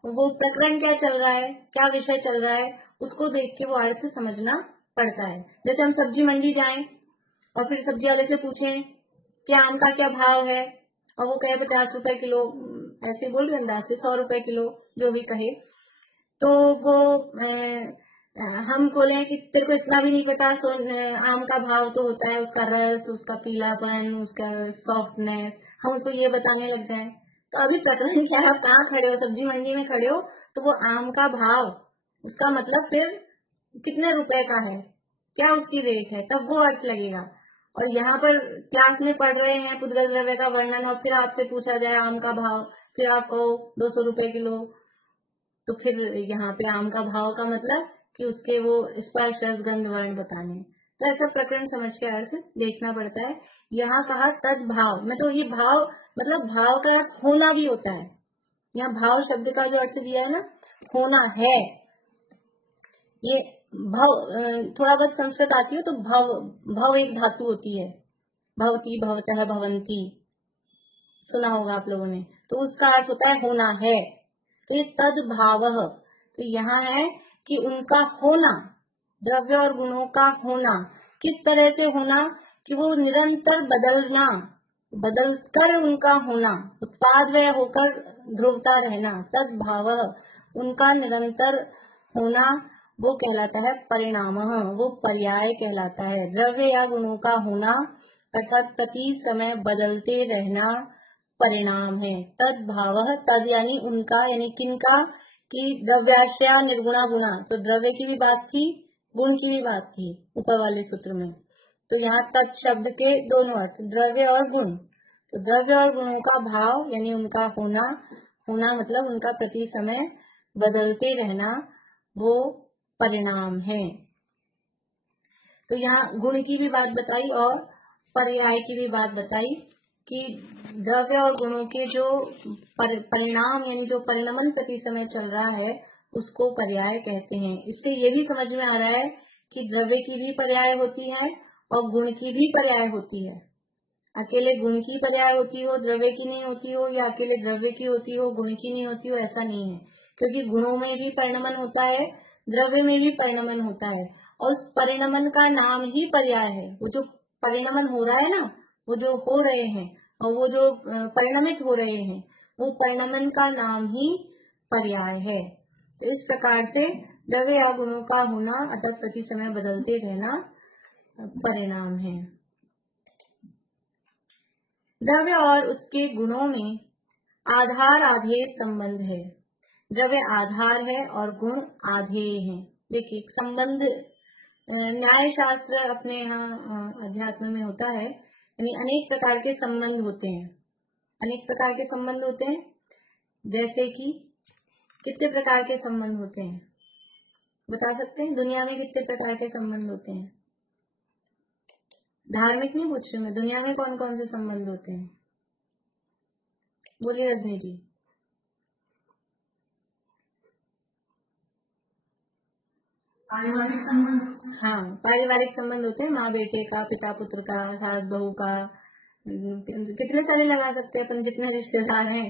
वो प्रकरण क्या चल रहा है, क्या विषय चल रहा है, उसको देख के वो अर्थ समझना पड़ता है। जैसे हम सब्जी मंडी जाएं और फिर सब्जी वाले से पूछें कि आम का क्या भाव है, और वो कहे 50 रुपए किलो, ऐसे बोल रहे अंदाज से 100 रुपए किलो, जो भी कहे, तो वो हम बोले कि तेरे को इतना भी नहीं पता, आम का भाव तो होता है उसका रस, उसका पीलापन, उसका सॉफ्टनेस, हम उसको ये बताने लग जाएं, तो अभी प्रकरण क्या है, आप कहाँ खड़े हो, सब्जी मंडी में खड़े हो, तो वो आम का भाव, उसका मतलब फिर कितने रुपए का है, क्या उसकी रेट है, तब वो अर्थ लगेगा। और यहाँ पर क्लास में पढ़ रहे हैं पुद्गल द्रव्य का वर्णन, और फिर आपसे पूछा जाए आम का भाव, फिर आप कहो 200 रुपए किलो, तो फिर यहाँ पे आम का भाव का मतलब कि उसके वो स्पर्श रस गंध वर्ण बताने, तो ऐसा प्रकरण समझ के अर्थ देखना पड़ता है। यहाँ कहा तद भाव, मतलब ये भाव मतलब भाव का अर्थ होना भी होता है। यहाँ भाव शब्द का जो अर्थ दिया है ना, होना है, ये भव, थोड़ा बहुत संस्कृत आती है तो भव एक धातु होती है, भवती, भवतः, भवंती, सुना होगा आप लोगों ने, तो उसका अर्थ होता है होना है। तो ये तद भाव, तो यहाँ है कि उनका होना, द्रव्य और गुणों का होना, किस तरह से होना, कि वो निरंतर बदलना, बदलकर उनका होना, उत्पाद व्यय होकर ध्रुवता रहना, तद भाव, उनका निरंतर होना, वो कहलाता है परिणाम, वो पर्याय कहलाता है। द्रव्य या गुणों का होना अर्थात प्रति समय बदलते रहना परिणाम है। तद भाव, तद यानी उनका, यानी किनका, कि द्रव्याश्रया निर्गुणा गुणा, तो द्रव्य की भी बात थी, गुण की भी बात थी ऊपर वाले सूत्र में। तो यहाँ तत् शब्द के दोनों अर्थ, द्रव्य और गुण, तो द्रव्य और गुणों का भाव यानी उनका होना, होना मतलब उनका प्रति समय बदलते रहना, वो परिणाम है। तो यहाँ गुण की भी बात बताई और पर्याय की भी बात बताई कि द्रव्य और गुणों के जो परिणाम यानी जो परिणमन प्रति समय चल रहा है उसको पर्याय कहते हैं। इससे ये भी समझ में आ रहा है कि द्रव्य की भी पर्याय होती है और गुण की भी पर्याय होती है। अकेले गुण की पर्याय होती हो, द्रव्य की नहीं होती हो, या अकेले द्रव्य की होती हो, गुण की नहीं होती हो, ऐसा नहीं है। क्योंकि गुणों में भी परिणमन होता है, द्रव्य में भी परिणमन होता है, और उस परिणमन का नाम ही पर्याय है। वो जो परिणमन हो रहा है ना, वो जो हो रहे हैं और वो जो परिणमित हो रहे हैं, वो परिणमन का नाम ही पर्याय है। तो इस प्रकार से द्रव्य या गुणों का होना अथवा प्रति समय बदलते रहना परिणाम है। द्रव्य और उसके गुणों में आधार आधेय संबंध है। द्रव्य आधार है और गुण आधेय है। देखिए संबंध न्याय शास्त्र अपने यहाँ अध्यात्म में होता है, यानी अनेक प्रकार के संबंध होते हैं। अनेक प्रकार के संबंध होते हैं, जैसे कि कितने प्रकार के संबंध होते हैं बता सकते हैं? दुनिया में कितने प्रकार के संबंध होते हैं? धार्मिक नहीं पूछ रही मैं, दुनिया में कौन कौन से संबंध होते हैं? बोलिए रजनी जी। पारिवारिक संबंध। हाँ, पारिवारिक संबंध होते हैं, माँ बेटे का, पिता पुत्र का, सास बहू का, कितने सारे लगा सकते हैं अपन, जितने रिश्तेदार हैं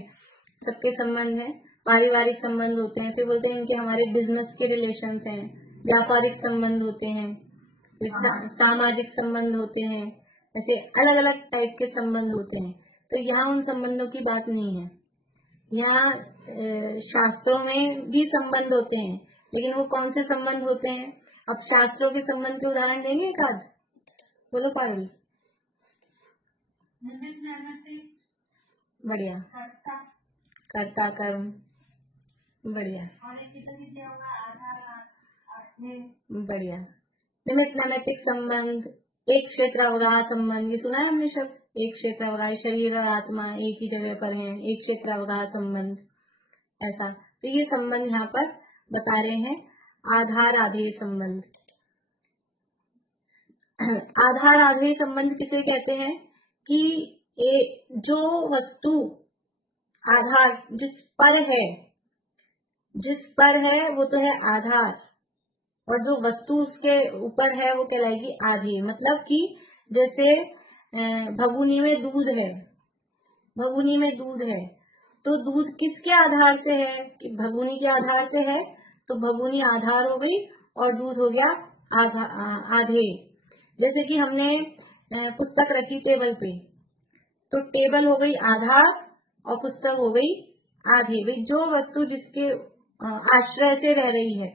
सबके संबंध हैं। पारिवारिक संबंध होते हैं, फिर बोलते हैं इनके हमारे बिजनेस के रिलेशंस हैं, व्यापारिक संबंध होते हैं, फिर सामाजिक संबंध होते हैं, ऐसे अलग अलग टाइप के संबंध होते हैं। तो यहाँ उन संबंधों की बात नहीं है। यहाँ शास्त्रों में भी संबंध होते हैं, लेकिन वो कौन से संबंध होते हैं? अब शास्त्रों के संबंध के उदाहरण देंगे एक आध? बोलो पारुल। बढ़िया। कर्ता कर्म, बढ़िया बढ़िया। निमित्त नैमित्तिक संबंध, एक क्षेत्र अवगाह संबंध, ये सुना है हमने शब्द? एक क्षेत्र अवगाह, शरीर और आत्मा एक ही जगह पर हैं, एक क्षेत्र अवगाह संबंध, ऐसा। तो ये संबंध यहाँ पर बता रहे हैं, आधार आधेय संबंध। आधार आधेय संबंध किसे कहते हैं? कि जो वस्तु आधार जिस पर है वो तो है आधार, और जो वस्तु उसके ऊपर है वो कहलाएगी आधेय। मतलब कि जैसे भगुनी में दूध है, भगुनी में दूध है, तो दूध किसके आधार से है? कि भगुनी के आधार से है, तो भगुनी आधार हो गई और दूध हो गया आधेय। जैसे कि हमने पुस्तक रखी टेबल पे, तो टेबल हो गई आधार और पुस्तक हो गई आधेय। भाई जो वस्तु जिसके आश्रय से रह रही है,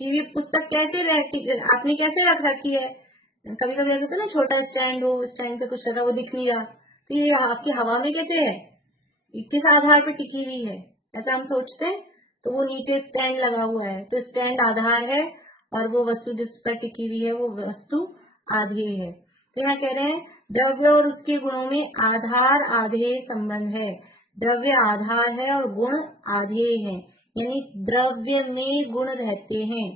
कि ये पुस्तक कैसे रहती, आपने कैसे रख रखी है? कभी कभी ऐसा होता है ना, छोटा स्टैंड हो, स्टैंड पे कुछ रखा वो दिख नहीं रहा, तो ये आपकी हवा में कैसे है, किस आधार पे टिकी हुई है, ऐसा हम सोचते हैं। तो वो नीचे स्टैंड लगा हुआ है, तो स्टैंड आधार है और वो वस्तु जिस पर टिकी हुई है वो वस्तु आधेय है। तो यहाँ कह रहे हैं द्रव्य और उसके गुणों में आधार आधेय संबंध है। द्रव्य आधार है और गुण आधेय है, यानी द्रव्य में गुण रहते हैं।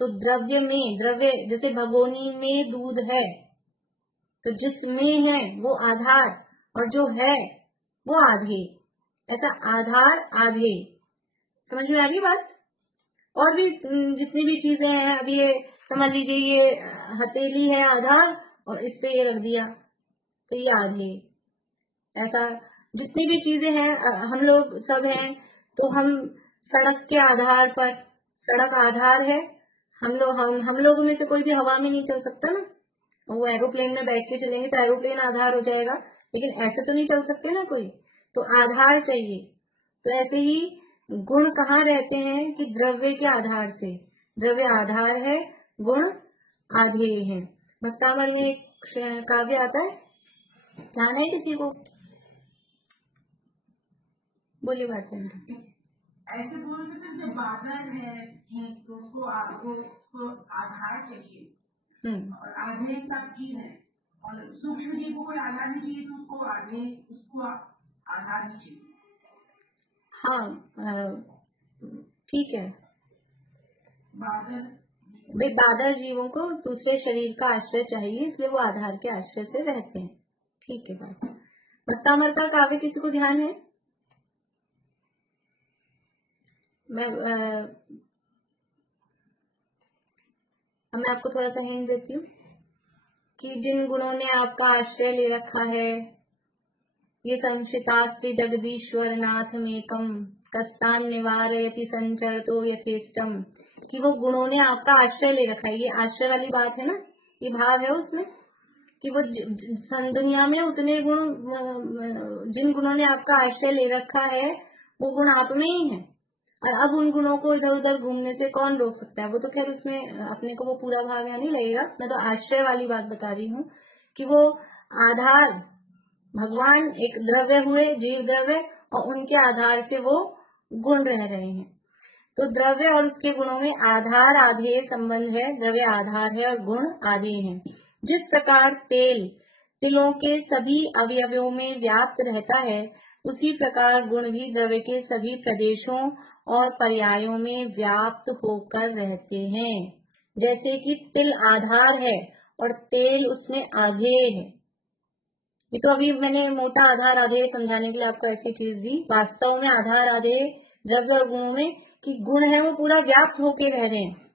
तो द्रव्य में, द्रव्य जैसे भगोनी में दूध है, तो जिसमें है वो आधार और जो है वो आधेय, ऐसा आधार आधेय। समझ में आ गई बात? और भी जितनी भी चीजें हैं, अभी ये समझ लीजिए, ये हथेली है आधार और इस पे ये रख दिया तो ये आधेय। ऐसा जितनी भी चीजें हैं, हम लोग सब हैं, तो हम सड़क के आधार पर, सड़क आधार है, हम लोगों में से कोई भी हवा में नहीं चल सकता ना। वो एरोप्लेन में बैठ के चलेंगे तो एरोप्लेन आधार हो जाएगा, लेकिन ऐसे तो नहीं चल सकते ना कोई, तो आधार चाहिए। तो ऐसे ही गुण कहाँ रहते हैं? कि द्रव्य के आधार से, द्रव्य आधार है, गुण आधेय है। भक्तामल में एक काव्य आता है, ध्यान है किसी को? बोलिए बात है। ऐसे बोल सकते हैं, जब बादल है कि तो उसको आधार चाहिए, और आधे तक की है, और सूक्ष्म जीव को कोई आधार नहीं चाहिए, तो उसको आधार नहीं चाहिए। हाँ ठीक है। बादल, भाई बादल जीवों को दूसरे शरीर का आश्रय चाहिए, इसलिए वो आधार के आश्रय से रहते हैं। ठीक है बात। भक्तामल का काव्य किसी को ध्यान है? मैं आपको थोड़ा सा हिंट देती हूँ कि जिन गुणों ने आपका आश्रय ले रखा है, ये संशितास्त्रि जगदीश्वर नाथ मेकम कस्तान निवारयति संचरतो यथेष्टम, कि वो गुणों ने आपका आश्रय ले रखा है। ये आश्रय वाली बात है ना, ये भाव है उसमें कि वो दुनिया में उतने गुण, जिन गुणों ने आपका आश्रय ले रखा है वो गुण आप में ही है, और अब उन गुणों को इधर उधर घूमने से कौन रोक सकता है। वो तो खैर उसमें अपने को वो पूरा भाव यहाँ नहीं लगेगा, मैं तो आश्रय वाली बात बता रही हूँ कि वो आधार भगवान एक द्रव्य हुए, जीव द्रव्य, और उनके आधार से वो गुण रह रहे हैं। तो द्रव्य और उसके गुणों में आधार आधेय संबंध है, द्रव्य आधार है और गुण आधेय है। जिस प्रकार तेल तिलों के सभी अवयवों में व्याप्त रहता है, उसी प्रकार गुण भी द्रव्य के सभी प्रदेशों और पर्यायों में व्याप्त होकर रहते हैं। जैसे कि तिल आधार है और तेल उसमें आधेय है। ये तो अभी मैंने मोटा आधार आधेय समझाने के लिए आपको ऐसी चीज दी। वास्तव में आधार आधेय द्रव्य और गुणों में कि गुण है वो पूरा व्याप्त होके रह रहे हैं।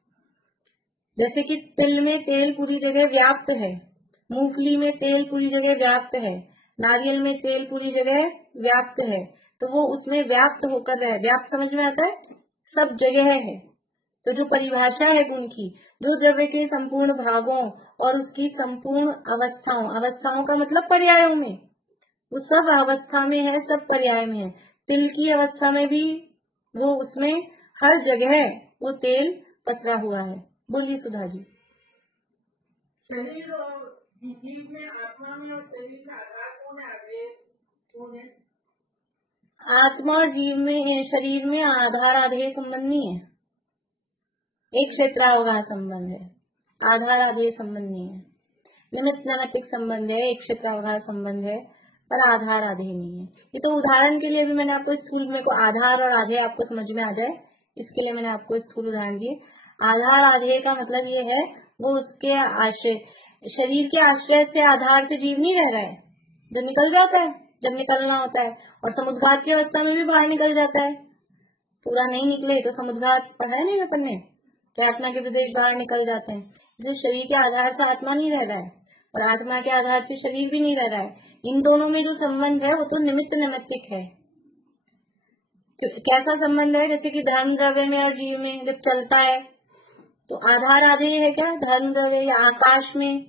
जैसे कि तिल में तेल पूरी जगह व्याप्त है, मूंगफली में तेल पूरी जगह व्याप्त है, नारियल में तेल पूरी जगह व्याप्त है, तो वो उसमें व्याप्त होकर रहे। व्याप्त समझ में आता है, सब जगह है। तो जो परिभाषा है गुण की, जो द्रव्य के संपूर्ण भागों और उसकी संपूर्ण अवस्थाओं, अवस्थाओं का मतलब पर्यायों में, वो सब अवस्था में है, सब पर्याय में है। तिल की अवस्था में भी वो उसमें हर जगह वो तेल पसरा हुआ है। बोलिए सुधा जी। शरीर और जीव में, आत्मा में और शरीर में आधार कौन है, आधेय कौन है? आत्मा और जीव में, शरीर में आधार आधेय संबंध नहीं है, एक क्षेत्रावगाह संबंध है, आधार आधेय संबंध नहीं है। निमित्त नैमित्तिक संबंध है, एक क्षेत्रावगाह संबंध है, पर आधार आधेय नहीं है। ये तो उदाहरण के लिए भी मैंने आपको स्थूल में को आधार और आधेय आपको समझ में आ जाए, इसके लिए मैंने आपको स्थूल उदाहरण दिए। आधार आधेय का मतलब ये है, वो उसके आश्रय, शरीर के आश्रय से आधार से जीव नहीं रह रहा है, जब निकल जाता है, जब निकलना होता है, और समुद्घात की अवस्था में भी बाहर निकल जाता है। पूरा नहीं निकले तो समुद्घात पढ़ा है नहीं अपन ने, तो आत्मा के प्रदेश बाहर निकल जाते हैं। इसलिए शरीर के आधार से आत्मा नहीं रह रहा है और आत्मा के आधार से शरीर भी नहीं रह रहा है। इन दोनों में जो संबंध है वो तो निमित्त नैमित्तिक है। कैसा संबंध है? जैसे कि धर्म द्रव्य में और जीव में जब चलता है तो आधार आधेय है क्या, धर्म द्रव्य या आकाश में,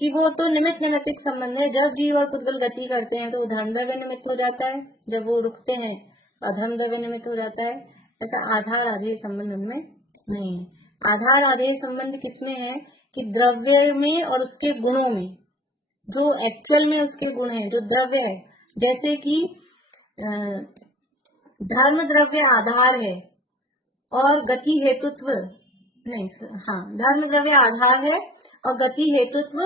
कि वो तो निमित्त नैमित्तिक संबंध है। जब जीव और पुद्गल गति करते हैं तो धर्म द्रव्य निमित्त हो जाता है, जब वो रुकते हैं अधर्म द्रव्य निमित्त हो जाता है। ऐसा आधार आधेय संबंध उनमें नहीं है। आधार आधेय संबंध किसमें है कि द्रव्य में और उसके गुणों में, जो एक्चुअल में उसके गुण है, जो द्रव्य है। जैसे कि धर्म द्रव्य आधार है और गति हेतुत्व नहीं, हाँ, धर्म द्रव्य आधार है और गति हेतुत्व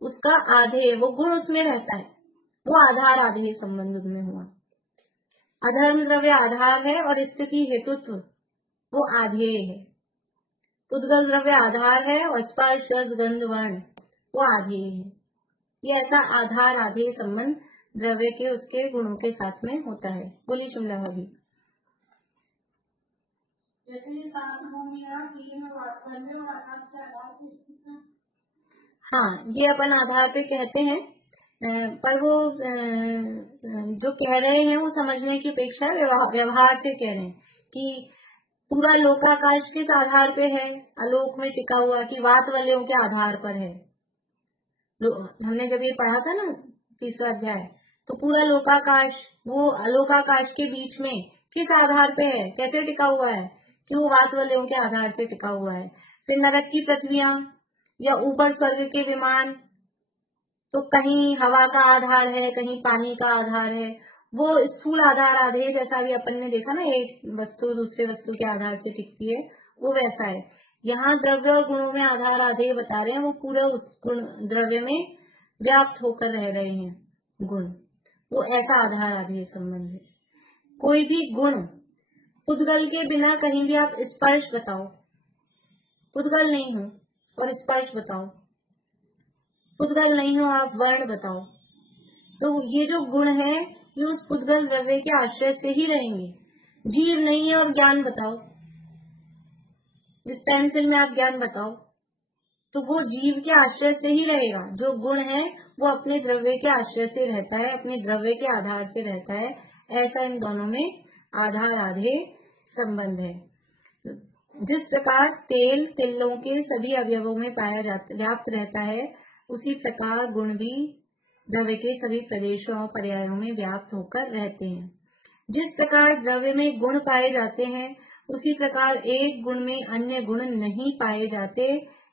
उसका आधेय, वो गुण उसमें रहता है, वो आधार आधेय संबंध में हुआ। अधर्म द्रव्य आधार है और स्थिति हेतुत्व वो आधेय है। पुद्गल द्रव्य आधार है और स्पर्श रस गंध वर्ण वो आधेय है। ये ऐसा आधार आधेय संबंध द्रव्य के उसके गुणों के साथ में होता है। बोली शिमला भाभी। जैसे ये सात भूमि है, तीन पहले और आकाश के आधार की स्थिति है। हाँ, ये अपन आधार पे कहते हैं, पर वो जो कह रहे हैं वो समझने की अपेक्षा व्यवहार से कह रहे हैं कि पूरा लोकाकाश किस आधार पे है, आलोक में टिका हुआ, कि वात वलयों के आधार पर है। हमने जब ये पढ़ा था ना तीसरा अध्याय, तो पूरा लोकाकाश वो अलोकाकाश के बीच में किस आधार पे है, कैसे टिका हुआ है, कि वो वात वलयों के आधार से टिका हुआ है। फिर नरक की पृथ्वियां या ऊपर स्वर्ग के विमान, तो कहीं हवा का आधार है, कहीं पानी का आधार है। वो स्थूल आधार आधेय जैसा भी अपन ने देखा ना, एक वस्तु दूसरे वस्तु के आधार से टिकती है, वो वैसा है। यहाँ द्रव्य और गुणों में आधार आधेय बता रहे हैं, वो पूरा उस गुण द्रव्य में व्याप्त होकर रह रहे हैं गुण, वो ऐसा आधार आधेय संबंध है। कोई भी गुण पुद्गल के बिना कहीं भी आप स्पर्श बताओ, पुद्गल नहीं हो और स्पर्श बताओ, पुद्गल नहीं हो आप वर्ण बताओ, तो ये जो गुण है ये उस पुद्गल द्रव्य के आश्रय से ही रहेंगे। जीव नहीं है और ज्ञान बताओ, इस पेंसिल में आप ज्ञान बताओ, तो वो जीव के आश्रय से ही रहेगा। जो गुण है वो अपने द्रव्य के आश्रय से रहता है, अपने द्रव्य के आधार से रहता है। ऐसा इन दोनों में आधार आधे संबंध है। जिस प्रकार तेल तिलों के सभी अवयवों में पाया जाता व्याप्त रहता है, उसी प्रकार गुण भी द्रव्य के सभी प्रदेशों और पर्यायों में व्याप्त होकर रहते हैं। जिस प्रकार द्रव्य में गुण पाए जाते हैं, उसी प्रकार एक गुण में अन्य गुण नहीं पाए जाते,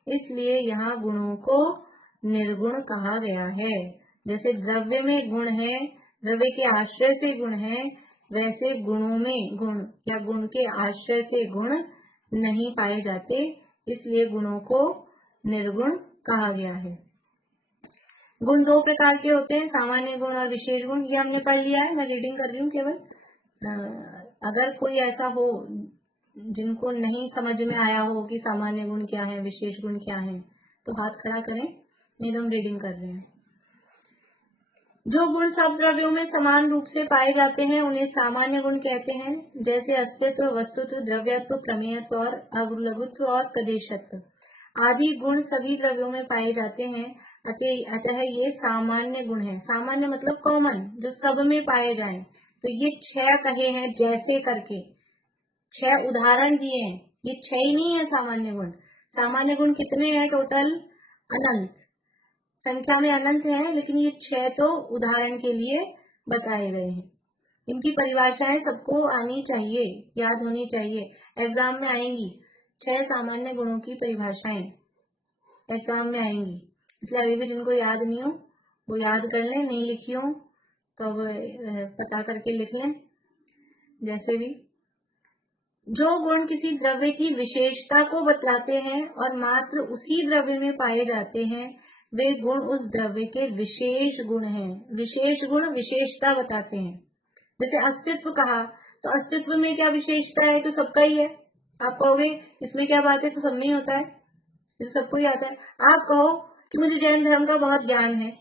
इसलिए यहाँ गुणों को निर्गुण कहा गया है। जैसे द्रव्य में गुण है, द्रव्य के आश्रय से गुण है, वैसे गुणों में गुण या गुण के आश्रय से गुण नहीं पाए जाते, इसलिए गुणों को निर्गुण कहा गया है। गुण दो प्रकार के होते हैं, सामान्य गुण और विशेष गुण। ये हमने पढ़ लिया है, मैं रीडिंग कर रही हूँ केवल। अगर कोई ऐसा हो जिनको नहीं समझ में आया हो कि सामान्य गुण क्या है, विशेष गुण क्या है, तो हाथ खड़ा करें, नहीं तो हम रीडिंग कर रहे हैं। जो गुण सब द्रव्यों में समान रूप से पाए जाते हैं, उन्हें सामान्य गुण कहते हैं। जैसे अस्तित्व, वस्तुत्व, द्रव्यत्व, प्रमेयत्व और अवलघुत्व और प्रदेशत्व आदि गुण सभी द्रव्यों में पाए जाते हैं, अतः ये सामान्य गुण है। सामान्य मतलब कॉमन, जो सब में पाए जाएं। तो ये 6 कहे हैं जैसे करके, 6 उदाहरण दिए हैं। ये 6 ही नहीं है सामान्य गुण। सामान्य गुण कितने हैं टोटल? अनंत संख्या में अनंत है, लेकिन ये 6 तो उदाहरण के लिए बताए गए हैं। इनकी परिभाषाएं सबको आनी चाहिए, याद होनी चाहिए, एग्जाम में आएंगी। 6 सामान्य गुणों की परिभाषाएं एग्जाम में आएंगी, इसलिए अभी भी जिनको याद नहीं हो वो याद कर लें, नहीं लिखी हो तो अब पता करके लिख लें। जैसे भी जो गुण किसी द्रव्य की विशेषता को बतलाते हैं और मात्र उसी द्रव्य में पाए जाते हैं, वे गुण उस द्रव्य के विशेष गुण हैं। विशेष गुण विशेषता बताते हैं। जैसे अस्तित्व कहा, तो अस्तित्व में क्या विशेषता है? तो सबका ही है। आप कहोगे इसमें क्या बात है, तो सब में ही होता है, तो सबको ही आता है। आप कहो कि मुझे जैन धर्म का बहुत ज्ञान है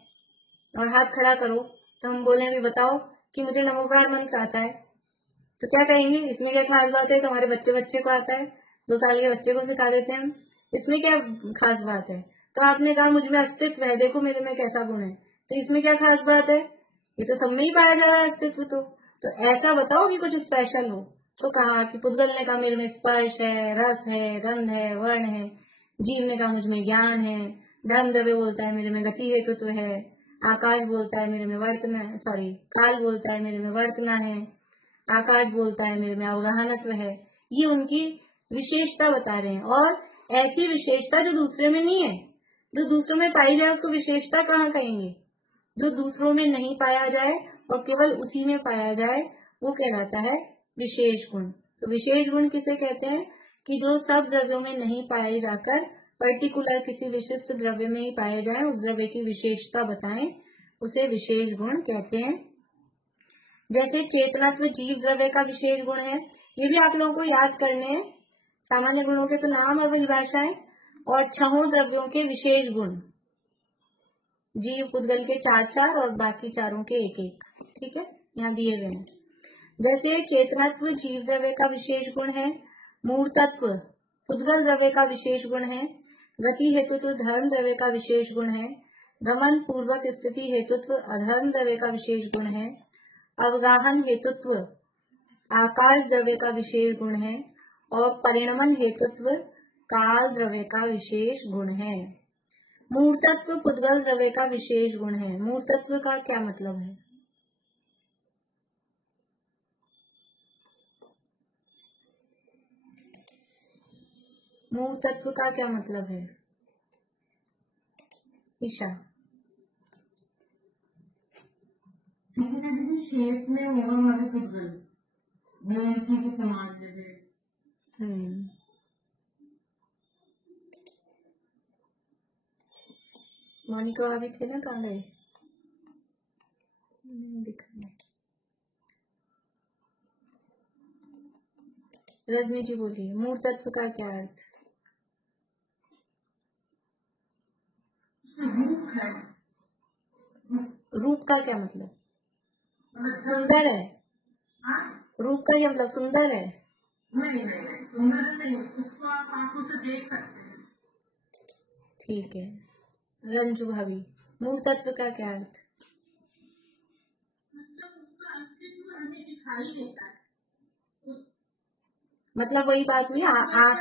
और हाथ खड़ा करो, तो हम बोलेंगे बताओ कि मुझे नमोकार मंत्र आता है, तो क्या कहेंगे इसमें क्या खास बात है? तुम्हारे बच्चे को आता है, 2 साल के बच्चे को सिखा देते हैं, इसमें क्या खास बात है? तो आपने कहा मुझ में अस्तित्व है, देखो मेरे में कैसा गुण है, तो इसमें क्या खास बात है? ये तो सब में ही पाया जा रहा है अस्तित्व। तो ऐसा बताओ कि कुछ स्पेशल हो। तो कहा कि पुद्गल ने कहा मेरे में स्पर्श है, रस है, गंध है, वर्ण है। जीव ने कहा मुझ में ज्ञान है। धर्म द्रव्य बोलता है मेरे में गति हेतुत्व है। आकाश बोलता है मेरे में वर्तना, काल बोलता है मेरे में वर्तना है। आकाश बोलता है मेरे में अवगाहनत्व है। ये उनकी विशेषता बता रहे हैं, और ऐसी विशेषता जो दूसरे में नहीं है। जो दूसरों में पाई जाए उसको विशेषता कहाँ कहेंगे? जो दूसरों में नहीं पाया जाए और केवल उसी में पाया जाए, वो कहलाता है विशेष गुण। तो विशेष गुण किसे कहते हैं? कि जो सब द्रव्यों में नहीं पाए जाकर पर्टिकुलर किसी विशिष्ट द्रव्य में ही पाए जाए, उस द्रव्य की विशेषता बताएं, उसे विशेष गुण कहते हैं। जैसे चेतनत्व जीव द्रव्य का विशेष गुण है। ये भी आप लोगों को याद करने हैं। सामान्य गुणों के तो नाम और परिभाषाएं, और 6 द्रव्यों के विशेष गुण, जीव पुद्गल के 4 और बाकी चारों के 1। ठीक है, यहाँ दिए गए हैं। जैसे चेतनत्व जीव द्रव्य का विशेष गुण है। मूर्तत्व पुद्गल द्रव्य का विशेष गुण है। गति हेतुत्व धर्म द्रव्य का विशेष गुण है। गमन पूर्वक स्थिति हेतुत्व अधर्म द्रव्य का विशेष गुण है। अवगाहन हेतुत्व आकाश द्रव्य का विशेष गुण है। और परिणमन हेतुत्व काल द्रव्य का विशेष गुण है। मूर्तत्व पुद्गल द्रव्य का विशेष गुण है। मूर्तत्व का क्या मतलब है? मूर्तत्व का क्या मतलब है? ईशा, किसी न किसी शेप में होने वाले पुद्गल, मूर्ति के समान जैसे। मोनिका अभी थे ना, कहाँ गए? दिख रजनी जी बोलिए, मूर्तत्व का क्या अर्थ? रूप है। रूप का क्या मतलब? सुंदर है। रूप का क्या मतलब? सुंदर है। नहीं, सुंदर नहीं, उसको आप आंखों से देख सकते हैं। ठीक है। रंजू भाभी, मूल तत्व का क्या अर्थ? मतलब उसका अस्तित्व हमें दिखाई देता है। मतलब वही बात हुई आँख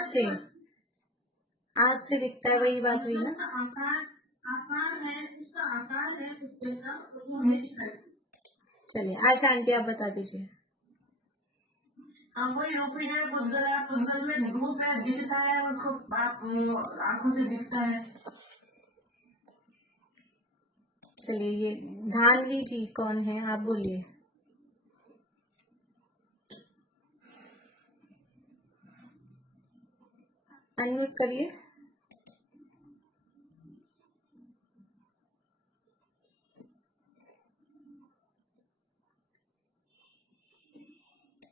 से दिखता है, वही बात हुई ना। उसका आकार है, उसका आकार है पुतले का, वो हमें दिखाई देता चलिए आशा आंटी आप बता दीजिए। हाँ वही रूपी है पुस्तक में धूप है दिखता है उसको आंखों से दिखता है। चलिए ये धानवी जी कौन है, आप बोलिए। अनम्यूट करिए।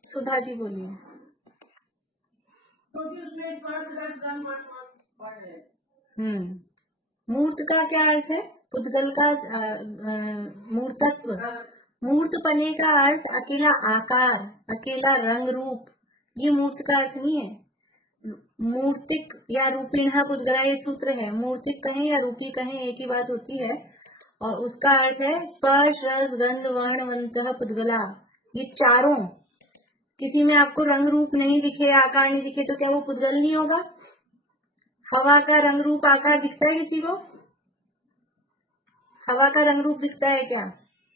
सुधा जी बोलिए। क्योंकि उसमें वर्ड है। मूर्त का क्या अर्थ है? पुद्गल का मूर्तत्व, मूर्तपने का अर्थ अकेला आकार, अकेला रंग रूप, ये मूर्त का अर्थ नहीं है। मूर्तिक या रूपिण पुद्गला ये सूत्र है, मूर्तिक कहें या रूपी कहें एक ही बात होती है। और उसका अर्थ है स्पर्श रस गंध वर्णवंतः पुद्गला। ये चारों, किसी में आपको रंग रूप नहीं दिखे, आकार नहीं दिखे तो क्या वो पुद्गल नहीं होगा? हवा का रंग रूप आकार दिखता है किसी को? हवा का रंग रूप दिखता है क्या?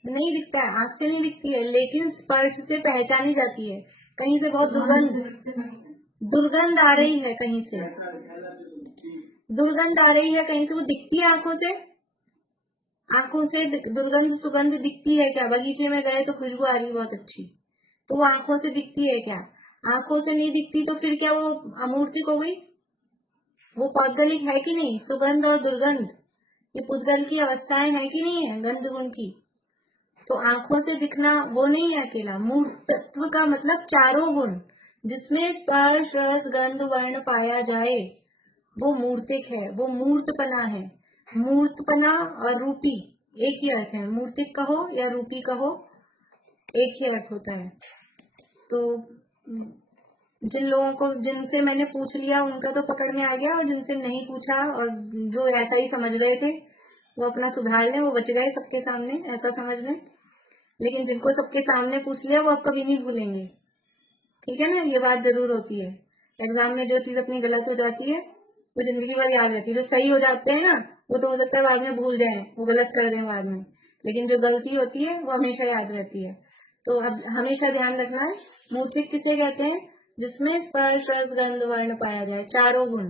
नहीं दिखता है, आंख से नहीं दिखती है, लेकिन स्पर्श से पहचानी जाती है। कहीं से बहुत दुर्गंध आ रही है, कहीं से दुर्गंध आ रही है, कहीं से वो दिखती है आंखों से। आंखों से दुर्गंध सुगंध दिखती है क्या? बगीचे में गए तो खुशबू आ रही है बहुत अच्छी, तो वो आंखों से दिखती है क्या? आंखों से नहीं दिखती तो फिर क्या वो अमूर्तिक हो गई? वो पौद्गलिक है कि नहीं? सुगंध और दुर्गंध ये पुद्गल की अवस्थाएं है कि नहीं है, गंध गुण की। तो आंखों से दिखना वो नहीं है अकेला। मूर्त तत्व का मतलब चारों गुण, जिसमें स्पर्श रस गंध वर्ण पाया जाए वो मूर्तिक है, वो मूर्तपना है। मूर्तपना और रूपी एक ही अर्थ है, मूर्तिक कहो या रूपी कहो एक ही अर्थ होता है। तो जिन लोगों को, जिनसे मैंने पूछ लिया उनका तो पकड़ में आ गया, और जिनसे नहीं पूछा और जो ऐसा ही समझ रहे थे वो अपना सुधार लें, वो बच गए सबके सामने, ऐसा समझ लें। लेकिन जिनको सबके सामने पूछ लिया वो आप कभी नहीं भूलेंगे, ठीक है ना? ये बात जरूर होती है, एग्जाम में जो चीज अपनी गलत हो जाती है वो जिंदगी भर याद रहती है। जो सही हो जाते हैं ना वो तो हो सकता है बाद में भूल जाए, वो गलत कर दें बाद में, लेकिन जो गलती होती है वो हमेशा याद रहती है। तो अब हमेशा ध्यान रखना है, मूर्तिक किसे कहते हैं? जिसमें स्पर्श रस गंध वर्ण पाया जाए, चारों गुण,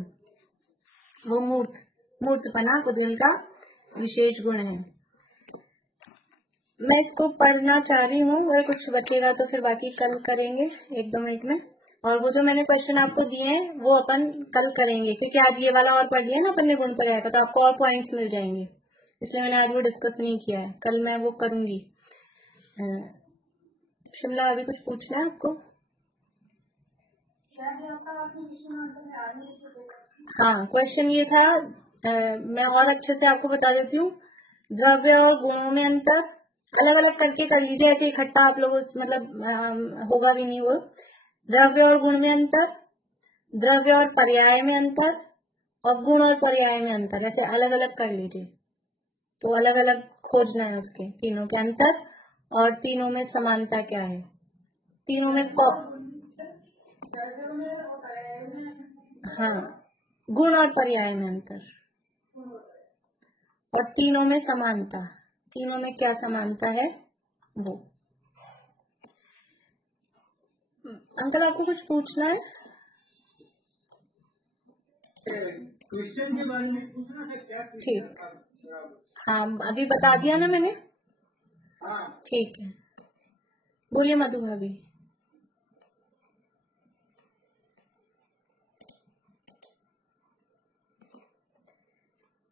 वो मूर्तपना पुद्गल का विशेष गुण है। मैं इसको पढ़ना चाह रही हूँ, अगर कुछ बचेगा तो फिर बाकी कल करेंगे 1-2 मिनट में। और वो जो मैंने क्वेश्चन आपको दिए हैं वो अपन कल करेंगे, क्योंकि आज ये वाला और पढ़ लिया ना अपन ने गुण पर आएगा, तो आपको और पॉइंट्स मिल जाएंगे, इसलिए मैंने आज वो डिस्कस नहीं किया है, कल मैं वो करूंगी। शिमला अभी कुछ पूछना है आपको? हाँ, क्वेश्चन ये था, मैं और अच्छे से आपको बता देती हूँ। द्रव्य और गुणों में अंतर अलग अलग करके कर लीजिए, ऐसे इकट्ठा आप लोग मतलब होगा भी नहीं वो। द्रव्य और गुण में अंतर, द्रव्य और पर्याय में अंतर, और गुण और पर्याय में अंतर, ऐसे अलग अलग कर लीजिए। तो अलग अलग खोजना है उसके तीनों के अंतर, और तीनों में समानता क्या है, तीनों में हाँ, गुण और पर्याय में अंतर, और तीनों में समानता, तीनों में क्या समानता है वो। अंकल आपको कुछ पूछना है? क्वेश्चन के बारे में पूछना है क्या? ठीक, हाँ अभी बता दिया ना मैंने। हाँ ठीक है, बोलिए मधु भाभी।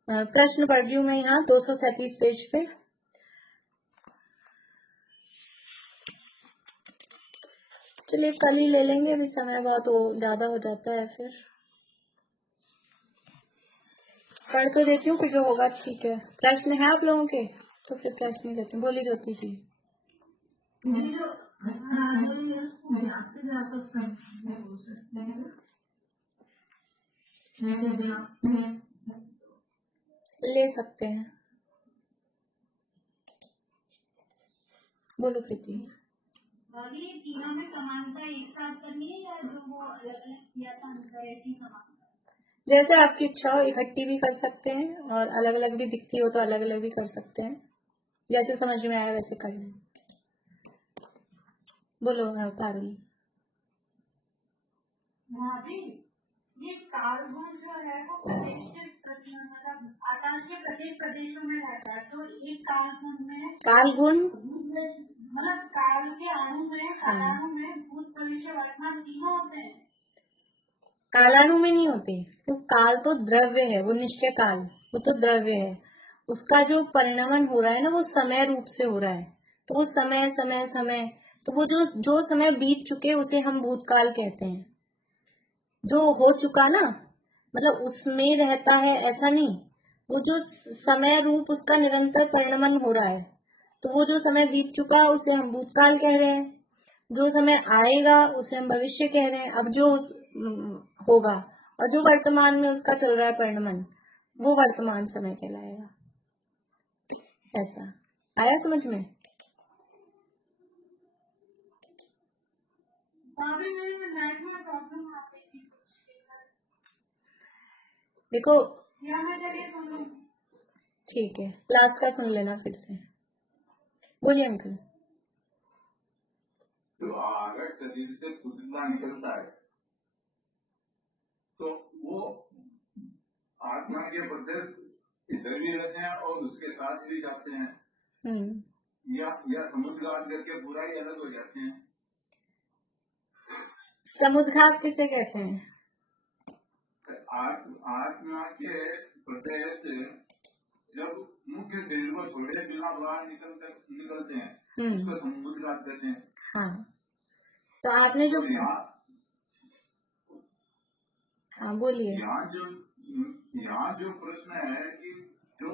प्रश्न पढ़ रही हूँ मैं यहाँ 237 पेज पे। चलिए कल ही ले लेंगे, अभी समय बहुत ज्यादा हो जाता है, फिर पढ़ तो देती हूँ, फिर जो होगा ठीक है। प्रश्न है आप लोगों के तो फिर प्रश्न ही देती हूँ। बोली ज्योति जी। ले सकते हैं। बोलो प्रीति। और ये तीनों में समानता एक साथ करनी है या जो वो अलग अलग किया था अंतर ऐसी समानता? जैसे आपकी इच्छा हो, इकट्ठी भी कर सकते हैं और अलग अलग भी दिखती हो तो अलग अलग भी कर सकते हैं, जैसे समझ में आया वैसे कर लें। बोलो पारुल। भाभी, ये कालगुण जो है वो मतलब आकाश के प्रत्येक प्रदेशों में रहता है, तो एक कालगुण में कालगुण मतलब काल के अणु में कालाणु में भूत भविष्य वर्तमान तीनों होते हैं। कालाणु में नहीं होते, तो काल तो द्रव्य है, वो निश्चय काल, वो तो द्रव्य है। उसका जो परिणमन हो रहा है ना वो समय रूप से हो रहा है, तो वो समय समय समय, तो वो जो समय बीत चुके उसे हम भूतकाल कहते हैं। जो हो चुका ना मतलब उसमें रहता है ऐसा नहीं, वो जो समय रूप उसका निरंतर परिणमन हो रहा है, तो वो जो समय बीत चुका उसे हम भूतकाल कह रहे हैं, जो समय आएगा उसे हम भविष्य कह रहे हैं। अब जो होगा और जो वर्तमान में उसका चल रहा है परिणमन, वो वर्तमान समय कहलाएगा। ऐसा आया समझ में? देखो ठीक है, लास्ट का सुन लेना फिर से। बोलिए अंकल। जो आगे शरीर से खुदना निकलता है तो वो आत्मा के प्रदेश इधर भी रहते हैं और उसके साथ भी जाते हैं, या समुद्रघात करके पूरा ही अलग हो जाते हैं। समुद्रघात किसे कहते हैं? आत्मा के प्रदेश जब मुख्य शरीर को छोड़े बिना बाहर निकलते हैं उसको समुद्रघात कहते हैं। हाँ, तो आपने जो हाँ बोलिए। यहाँ जो प्रश्न है कि जो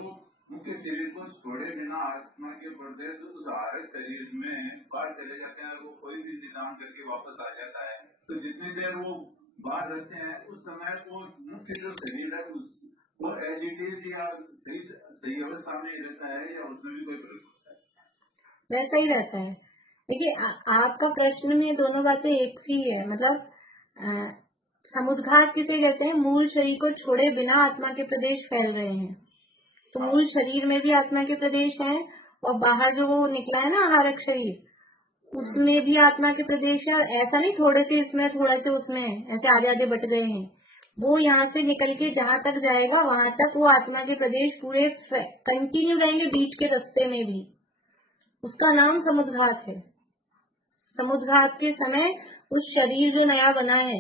मुख्य शरीर को छोड़े बिना आत्मा के प्रदेश उस आरक शरीर में बाहर चले जाते हैं, वो कोई भी निदान करके वापस आ जाता है, तो जितनी देर वो बाहर रहते हैं उस समय वो मुख्य जो शरीर है वो एज इट इज या सही अवस्था में रहता है या उसमें भी कोई फर्क होता है? वैसा ही रहता है। देखिए आपका प्रश्न में दोनों बातें एक सी है, मतलब समुद्रघात किसे कहते हैं? मूल शरीर को छोड़े बिना आत्मा के प्रदेश फैल रहे हैं, तो मूल शरीर में भी आत्मा के प्रदेश हैं और बाहर जो वो निकला है ना आहारक शरीर उसमें भी आत्मा के प्रदेश है। और ऐसा नहीं थोड़े से इसमें थोड़े से उसमें, ऐसे आधे आधे बट गए हैं। वो यहाँ से निकल के जहां तक जाएगा वहां तक वो आत्मा के प्रदेश पूरे कंटिन्यू रहेंगे, बीच के रास्ते में भी। उसका नाम समुद्रघात है। समुद्रघात के समय उस शरीर जो नया बना है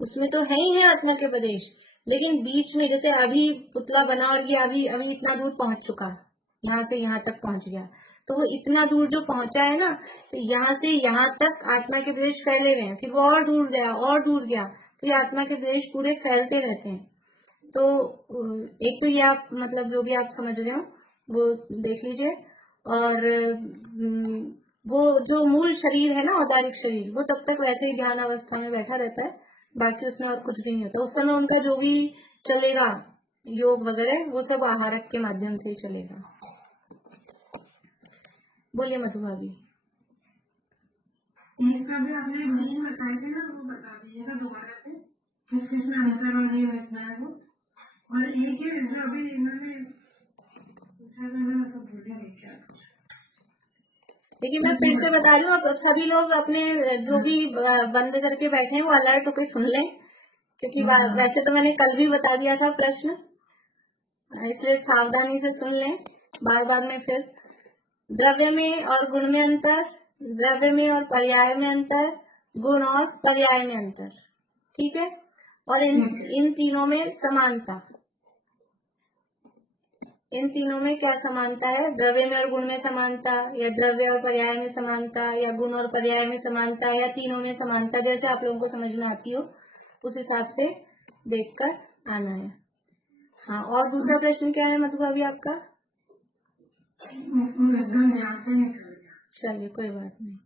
उसमें तो है ही है आत्मा के प्रदेश, लेकिन बीच में जैसे अभी पुतला बना और ये अभी इतना दूर पहुंच चुका, यहाँ से यहाँ तक पहुंच गया, तो वो इतना दूर जो पहुंचा है ना, तो यहाँ से यहाँ तक आत्मा के प्रदेश फैले हुए हैं, फिर वो और दूर गया और दूर गया, तो ये आत्मा के प्रदेश पूरे फैलते रहते हैं। तो एक तो ये आप मतलब जो भी आप समझ रहे हो वो देख लीजिए। और वो जो मूल शरीर है ना औदारिक शरीर, वो तब तक वैसे ही ध्यान अवस्था में बैठा रहता है, बाकी उसमें और कुछ भी नहीं होता। उस समय उनका जो भी चलेगा योग वगैरह वो सब आहारक के माध्यम से ही चलेगा। बोलिए मधु भाभी। का भी आपने नहीं बताए थे ना, वो बता दीजिएगा दोबारा से किस किस में अंतर और नहीं रखना है वो। और एक ही जो अभी इन्होंने पूछा था मैं मतलब भूल नहीं क्या। देखिए मैं फिर से बता रही हूँ, अब सभी लोग अपने जो भी बंद करके बैठे हैं वो अलर्ट होकर सुन लें, क्योंकि वैसे तो मैंने कल भी बता दिया था प्रश्न, इसलिए सावधानी से सुन लें बार बार में। फिर द्रव्य में और गुण में अंतर, द्रव्य में और पर्याय में अंतर, गुण और पर्याय में अंतर, ठीक है। और इन तीनों में समानता, इन तीनों में क्या समानता है? द्रव्य में और गुण में समानता, या द्रव्य और पर्याय में समानता, या गुण और पर्याय में समानता, या तीनों में समानता, जैसे आप लोगों को समझ में आती हो उस हिसाब से देखकर आना है। हाँ, और दूसरा प्रश्न क्या है मधु भाभी आपका? चलिए कोई बात नहीं।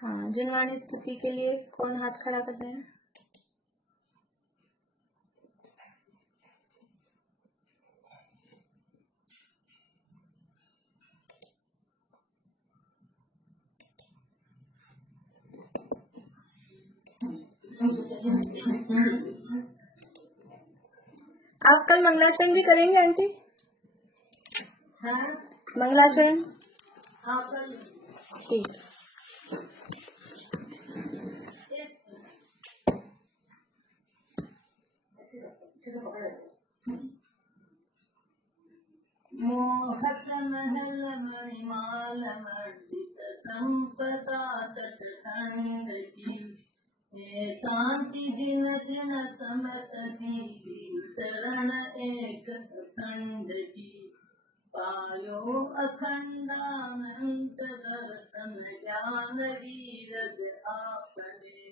हाँ, जिनवाणी स्तुति के लिए कौन हाथ खड़ा कर रहे हैं? आप कल मंगलाचरण भी करेंगे आंटी? हाँ मंगलाचरण हाँ कल ठीक। मोहत महल मणिमाल मंडित संपदा सतखंड की शांति दिन दिन समत दीवी शरण एक अखंड की पायो अखंडानंत दर्शन ज्ञान वीरज आपने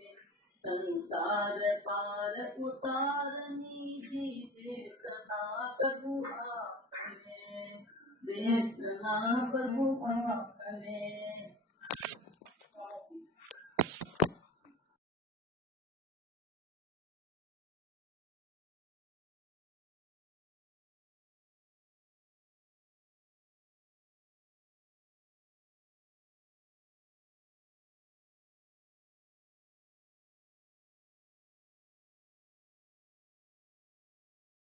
संसार पार उतारनी जी देशना प्रभु आपने देशना